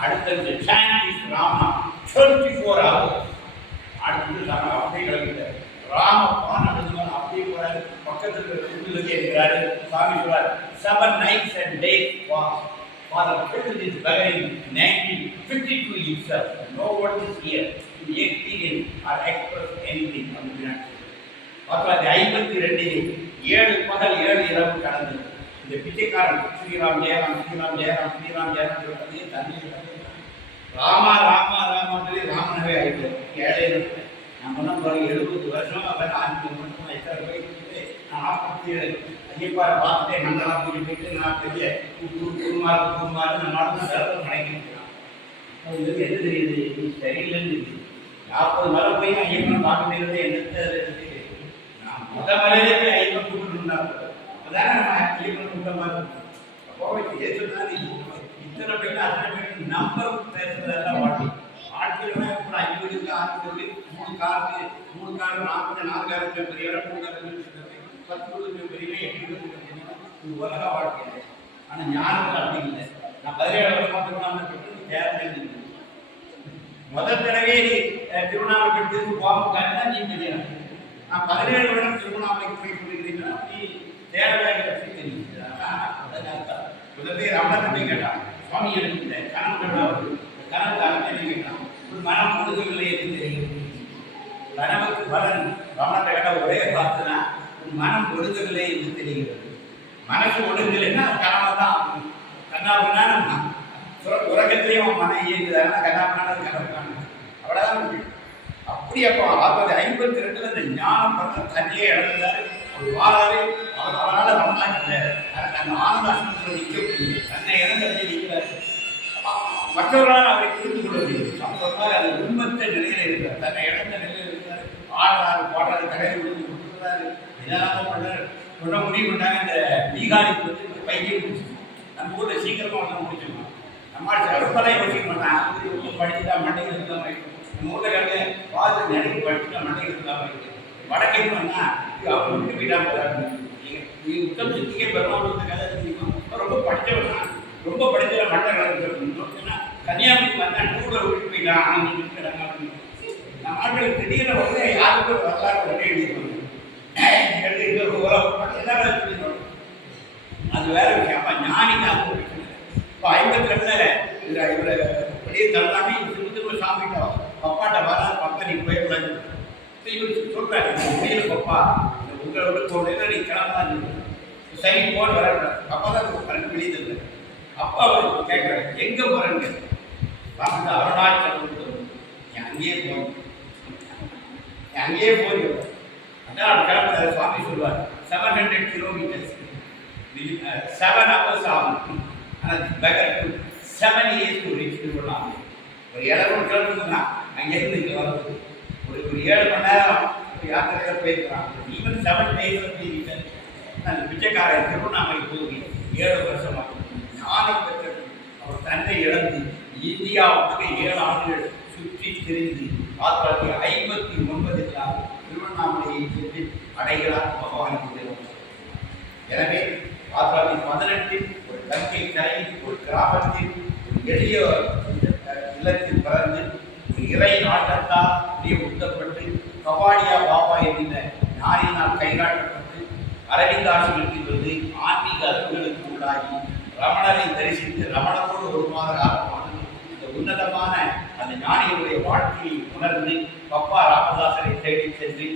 அடுத்தது சாண்டிஸ் ராமா 24 hours. அடுத்தது நாங்கள் அப்படியே கிளம்பிட்டார் ராமப்பான் அடுத்தவன் அப்படியே போறாரு. பக்கத்தில் இருக்கிறாரு. சாமி சொல்றார் 7 nights and days fast. Father filled his belly in 1952 himself. No one is here to experience or express anything. அப்போ அது 52 7 பகல் 7 இரவு கடந்து இந்த பிச்சைக்காரன் ஸ்ரீராம் ஜெயராம் ஸ்ரீராம் ஜெயராம் ஸ்ரீராம் ஜெயராம் சொல்றது தண்ணீர் ராமா ராமா ராமா சொல்லி ராமனவே ஆயிட்டு ஏழை நம்ம 70 வருஷமா 5 வருஷமா எத்தனை போய் நான் 47 ஐயப்பாரை பார்த்துட்டே மண்டலாம் போயிட்டு நான் பெரிய குருமாறு நான் நினைக்கிறேன். அது எது தெரியுது சரியில்லைன்னு 40 மலை போய் ஐயப்பனை பார்க்க முடியாது. என்ன நான் மலையிலே போய் ஐயப்பன் கூப்பிட்டு அப்போதானே நம்ம ஐயப்பன் கூட்டமாக இருக்கும். அப்போ ஏற்றுனாலும் இத்தனை பேர் அத்தனை பேர் நம்பர் பேசுறதெல்லாம் வாழ்க்கையில் கூட 5 வீடுக்கு 6 வீடு 3 காருக்கு 4 காருக்கு பெரியவரை 3 காருக்கு 10 வீடுக்கு பெரியவரை 8 வீடுக்கு உலக வாழ்க்கை. ஆனால் ஞானத்தில் அப்படி இல்லை. நான் 17 வருஷமா திருவண்ணாமலை பெற்று தேர்தல் முதல் தடவை திருவண்ணாமலை பெற்று போகாம தான் நீ தெரியும். நான் 17 வருடம் திருவண்ணாமலைக்கு போய் சொல்லிக்கிறீங்கன்னா நீ தேவையாக தெரியும். முதலே ரமணத்தை கேட்டான் சுவாமி எனக்கு இந்த கனவு கனவு கேட்டான் ஒரு மனம் முழுகவில்லை என்று தெரியும். கனவுக்கு பலன் ரமணத்தை கேட்ட ஒரே பார்த்துனா ஒரு மனம் ஒழுங்கவில்லை என்று தெரிகிறது. மனசு ஒழுங்கலைன்னா கனவை தான் கண்ணாப்புனா உலகத்திலேயும் மனம் இயங்குதாங்கன்னா கண்ணாப்புனா கனவு காணும் அவ்வளோதான். அப்படி அப்போ 1952 இந்த ஞானம் பண்ண தண்ணியே இழந்தாரு. அவர் வாராரு. அவரால் ரமணாங்க அந்த ஆனந்தாசனத்தில் நிற்க முடியும். தன்னை இழந்ததை நிற்கிறார். மற்றவர்களால் அவரை புரிந்து கொள்ள முடியும். அப்போ அது உண்மத்த நிலையில் இருக்கிறார். தன்னை இழந்த நிலையில் இருக்கிறார். ஆடுறாரு பாடுறாரு தகவல் விழுந்து கொடுக்குறாரு. இதெல்லாம் பண்ணுறாரு. சொல்ல முடிவு பண்ணாங்க. இந்த பீகாரிக்கு வந்து பைத்தியம் முடிச்சு நம்ம ஊரில் சீக்கிரமாக வந்து முடிச்சிடலாம். நம்ம ரொம்பலாம் யோசிக்க மாட்டான். ரொம்ப படிச்சுட்டா மண்டைகள் இல்லாமல் இருக்கும். நம்ம ஊரில் கண்டு வாசல் நினைவு படிச்சுட்டா மண்டைகள் இல்லாமல் இருக்குது. வடக்கே பண்ணால் அவங்க விட்டு போயிடாமல் நீ உத்தம் சுத்திக்கே பெருமாள் கதை தெரியும். ரொம்ப படித்தவனா ரொம்ப படித்த மண்டலம் கன்னியாகுமரி வந்தால் டூரில் விட்டு போயிட்டான். அவங்க இருக்கிறாங்க அப்படின்னு நம்ம ஆட்களுக்கு திடீர்னு வந்து யாருக்கும் வரலாறு உடனே எழுதிருவாங்க. அது வேற விஷயம். அப்போ ஞானிக்கு அது பிரச்சனை. இப்போ 52 இவரை வெளியே தள்ளாமே திரும்ப சாமிட்ட பப்பாட்ட வர பப்பா நீ போயிடலாம். இப்போ இவர் சொல்கிறாரு முடியல பப்பா உங்களோட போடுறதுல நீ கிளம்பலாம் சரி போன்னு வர அப்போ தான் கரண்ட் வெளியே தருது. அப்பா அவர் கேட்குறாரு எங்கே போகிறேன்னு பார்த்து அருணாச்சலம் நீ அங்கேயே போகணும் அங்கேயே போய் அதான் கிளம்புறாரு. சுவாமி சொல்லுவார் 700 kilometers 7 hours ஆகும். ஆனால் beggar 7 years to reach Tiruvannamalai. ஒரு 700 கிலோமீட்டர் அங்கேருந்து இங்கே வருது. ஒரு 7 மணி நேரம் யாத்திரையில் போயிருக்கிறான். ஈவன் 7 days அப்படின்னு அந்த பிச்சைக்காரன் திருவண்ணாமலை போய் 7 வருஷமாக ஞானம் பெற்றது. அவர் தன்னை இழந்து இந்தியாவுக்கு 7 ஆண்டுகள் சுற்றி திரிந்து 1959 திருவண்ணாமலையை சென்று அடைகிறார் பகவானுக்கு. எனவே 1918 ஒரு கங்கை கரையில் ஒரு கிராமத்தில் ஒரு எளிய இல்லத்தில் பிறந்து ஒரு இறை நாட்டத்தால் உத்தப்பட்டு கபாடியா பாபா என்கிற ஞானியினால் கைகாட்டப்பட்டு அரவிந்தாசிரமத்தில் வந்து ஆன்மீக அறிவுகளுக்கு உள்ளாகி ரமணரை தரிசித்து ரமணரோடு ஒரு மாத காலமான இந்த உன்னதமான அந்த ஞானிகளுடைய வாழ்க்கையை உணர்ந்து பப்பா ராமதாசரை தேடி சென்று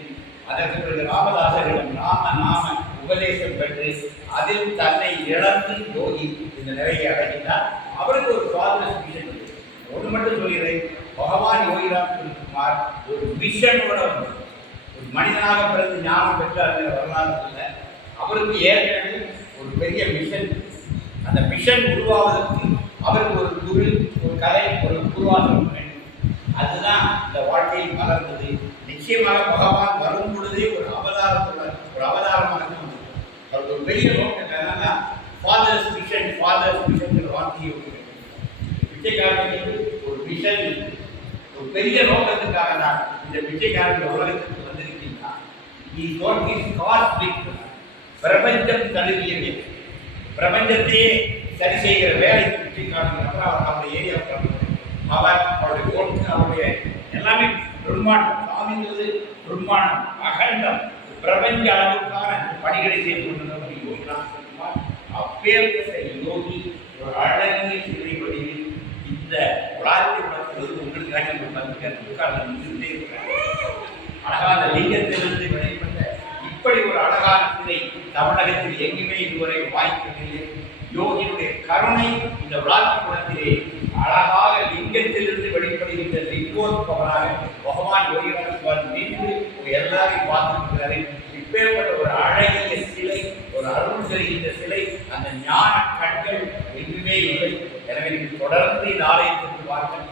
அதற்கு பிறகு ராமதாசரிடம் நாம உபதேசம் பெற்று அதில் தன்னை இழந்து யோகி இந்த நிலையை அடைந்தார். அவருக்கு ஒரு சுவாதன விஷன் ஒன்று மட்டும் சொல்கிறேன். பகவான் யோகிராம் குமார் ஒரு விஷனோட ஒரு மனிதனாக பிறந்து ஞானம் பெற்றார் வரலாறு இல்லை. அவருக்கு ஏற்கனவே ஒரு பெரிய மிஷன். அந்த மிஷன் உருவாவதற்கு அவருக்கு ஒரு குரு ஒரு கலை ஒரு உருவாக்கம் வேண்டும். அதுதான் இந்த வாழ்க்கையில் மலர்ந்தது. நிச்சயமாக பகவான் வரும் பொழுதே ஒரு அவதாரமாக அவருக்கு ஒரு பெரிய நோக்க என்னன்னா ஃபாதர்ஸ் மிஷன் வார்த்தையை பிச்சைக்காரனுக்கு ஒரு மிஷன், ஒரு பெரிய நோக்கத்துக்காக தான் இந்த பிச்சைக்காரன் உலகத்துக்கு வந்திருக்கின்றான். பிரபஞ்சம் தழுவியது, பிரபஞ்சத்தையே சரி செய்கிற வேலை பிச்சைக்காரன். அப்புறம் அவர் அவருடைய ஏரியாவுக்கு அவர் அவருடைய ஓட்டு அவருடைய எல்லாமே பிரம்மாண்டம். சாமிங்கிறது பிரம்மாண்டம், அகண்டம், பிரபஞ்ச அளவுக்கான பணிகளை செய்து கொண்டிருந்தவர் யோகிதான். அப்பேற்பட்ட யோகி ஒரு அழகிய சிலை வழியில் இந்த விளாத்தி வளர்க்கிறது உங்களுக்காக அழகான லிங்கத்திலிருந்து வெளிப்பட்ட இப்படி ஒரு அழகான சிலை தமிழகத்தில் எங்குமே இதுவரை வாய்க்கவில்லை. யோகியுடைய கருணை இந்த விளாத்தி குளத்திலே அழகாக லிங்கத்திலிருந்து வெளிப்படுகின்ற லிங்கோத்பவனாக பகவான் யோகிராஜ் நின்று எல்லாரையும் பார்த்துருக்கிறாரு. இப்பேற்பட்ட ஒரு அழகிய சிலை, ஒரு அருள் செய்கின்ற சிலை, அந்த ஞான கண்கள் எங்குமே இல்லை. எனவே தொடர்ந்து இந்த ஆலயத்திற்கு பார்க்க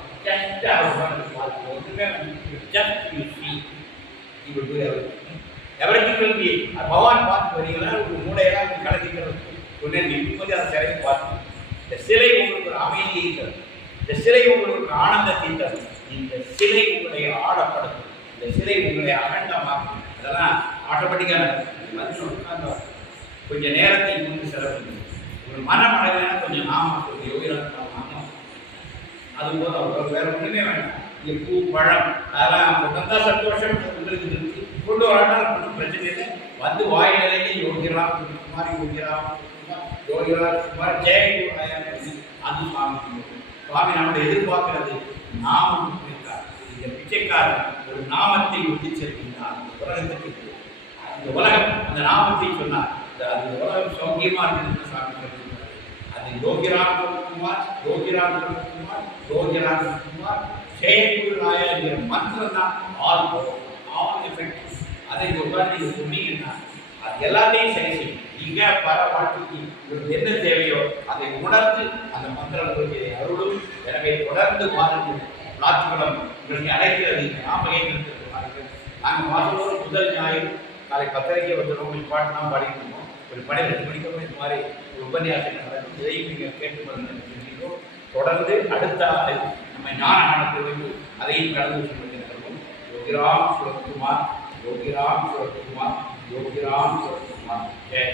பகவான் பார்த்து வரீங்கன்னா ஒரு மூளையெல்லாம் கலக்கிக்கிறது கொஞ்சம் நிம்மதி அந்த சிலையை பார்த்து இந்த சிலை உங்களுக்கு ஒரு அமைதியை தரும், இந்த சிலை உங்களுக்கு ஆனந்தத்தை தரும், இந்த சிலை உங்களை ஆடப்படுத்தும், இந்த சிலை உங்களை அகண்டமாகும். அதெல்லாம் ஆட்டோமேட்டிக்காக மனுஷன் உட்கார்ந்து கொஞ்சம் நேரத்தை முன்பு செலவழிக்கும். ஒரு மனம் அடையினா கொஞ்சம் நாம கொஞ்சம் யோகிராக நாமம் அதுபோது அவர் வேற ஒன்றுமே வேண்டாம். இங்கே பூ பழம் அதெல்லாம் தந்தா சந்தோஷம் உங்களுக்கு இருக்கு கொண்டு வராட்டால் ஒன்றும் பிரச்சனை இல்லை. வந்து வாயிலேயே யோகிராம் குமார் யோகிராம் யோகிராம் ஜெயகுரு அது சுவாமி நம்மளை எதிர்பார்க்கிறது நாமம் இருக்கார். இந்த பிச்சைக்காரன் ஒரு நாமத்தை ஒட்டி செல்கின்றார் உலகத்துக்கு. இந்த உலகம் அந்த நாமத்தை சொன்னார். அந்த உலகம் சௌக்கியமா இருக்குன்னு சாமி சொல்லியிருக்கார். அது யோகிராம் குமார் யோகிராம் குமார் யோகிராம் குமார் ஜெயகுரு ராயா என்கிற மந்திரம் தான் ஆல் எஃபெக்ட். அதை உட்கார்ந்து நீங்கள் சொன்னீங்கன்னா அது எல்லாத்தையும் சரி செய்யும். நீங்கள் பல வாழ்க்கைக்கு உங்களுக்கு என்ன தேவையோ அதை உணர்ந்து அந்த மந்திரம் உங்களுக்கு அருளும். எனவே தொடர்ந்து பாருங்கள். விளாத்திக்குளம் உங்களுக்கு அழைக்கிறது. நாமகைகளுக்கு நாங்கள் மாதத்தோடு முதல் ஞாயிறு காலை 10:30 வந்துடும். உங்களுக்கு பாட்டுலாம் பாடிட்டு இருக்கோம். ஒரு 12 மணிக்கு இது மாதிரி ஒரு உபன்யாசம் நடக்கும். இதையும் நீங்கள் கேட்டு பண்ணுறோம். தொடர்ந்து அடுத்த ஆண்டு நம்ம ஞான ஆனத்தில் வந்து அதையும் கடந்து சொல்லியிருக்கிறோம். யோகிராம் சுரத்குமார் யோகிராம் சுரத்குமார் யோகிராம் சுரத்குமார் ஜெய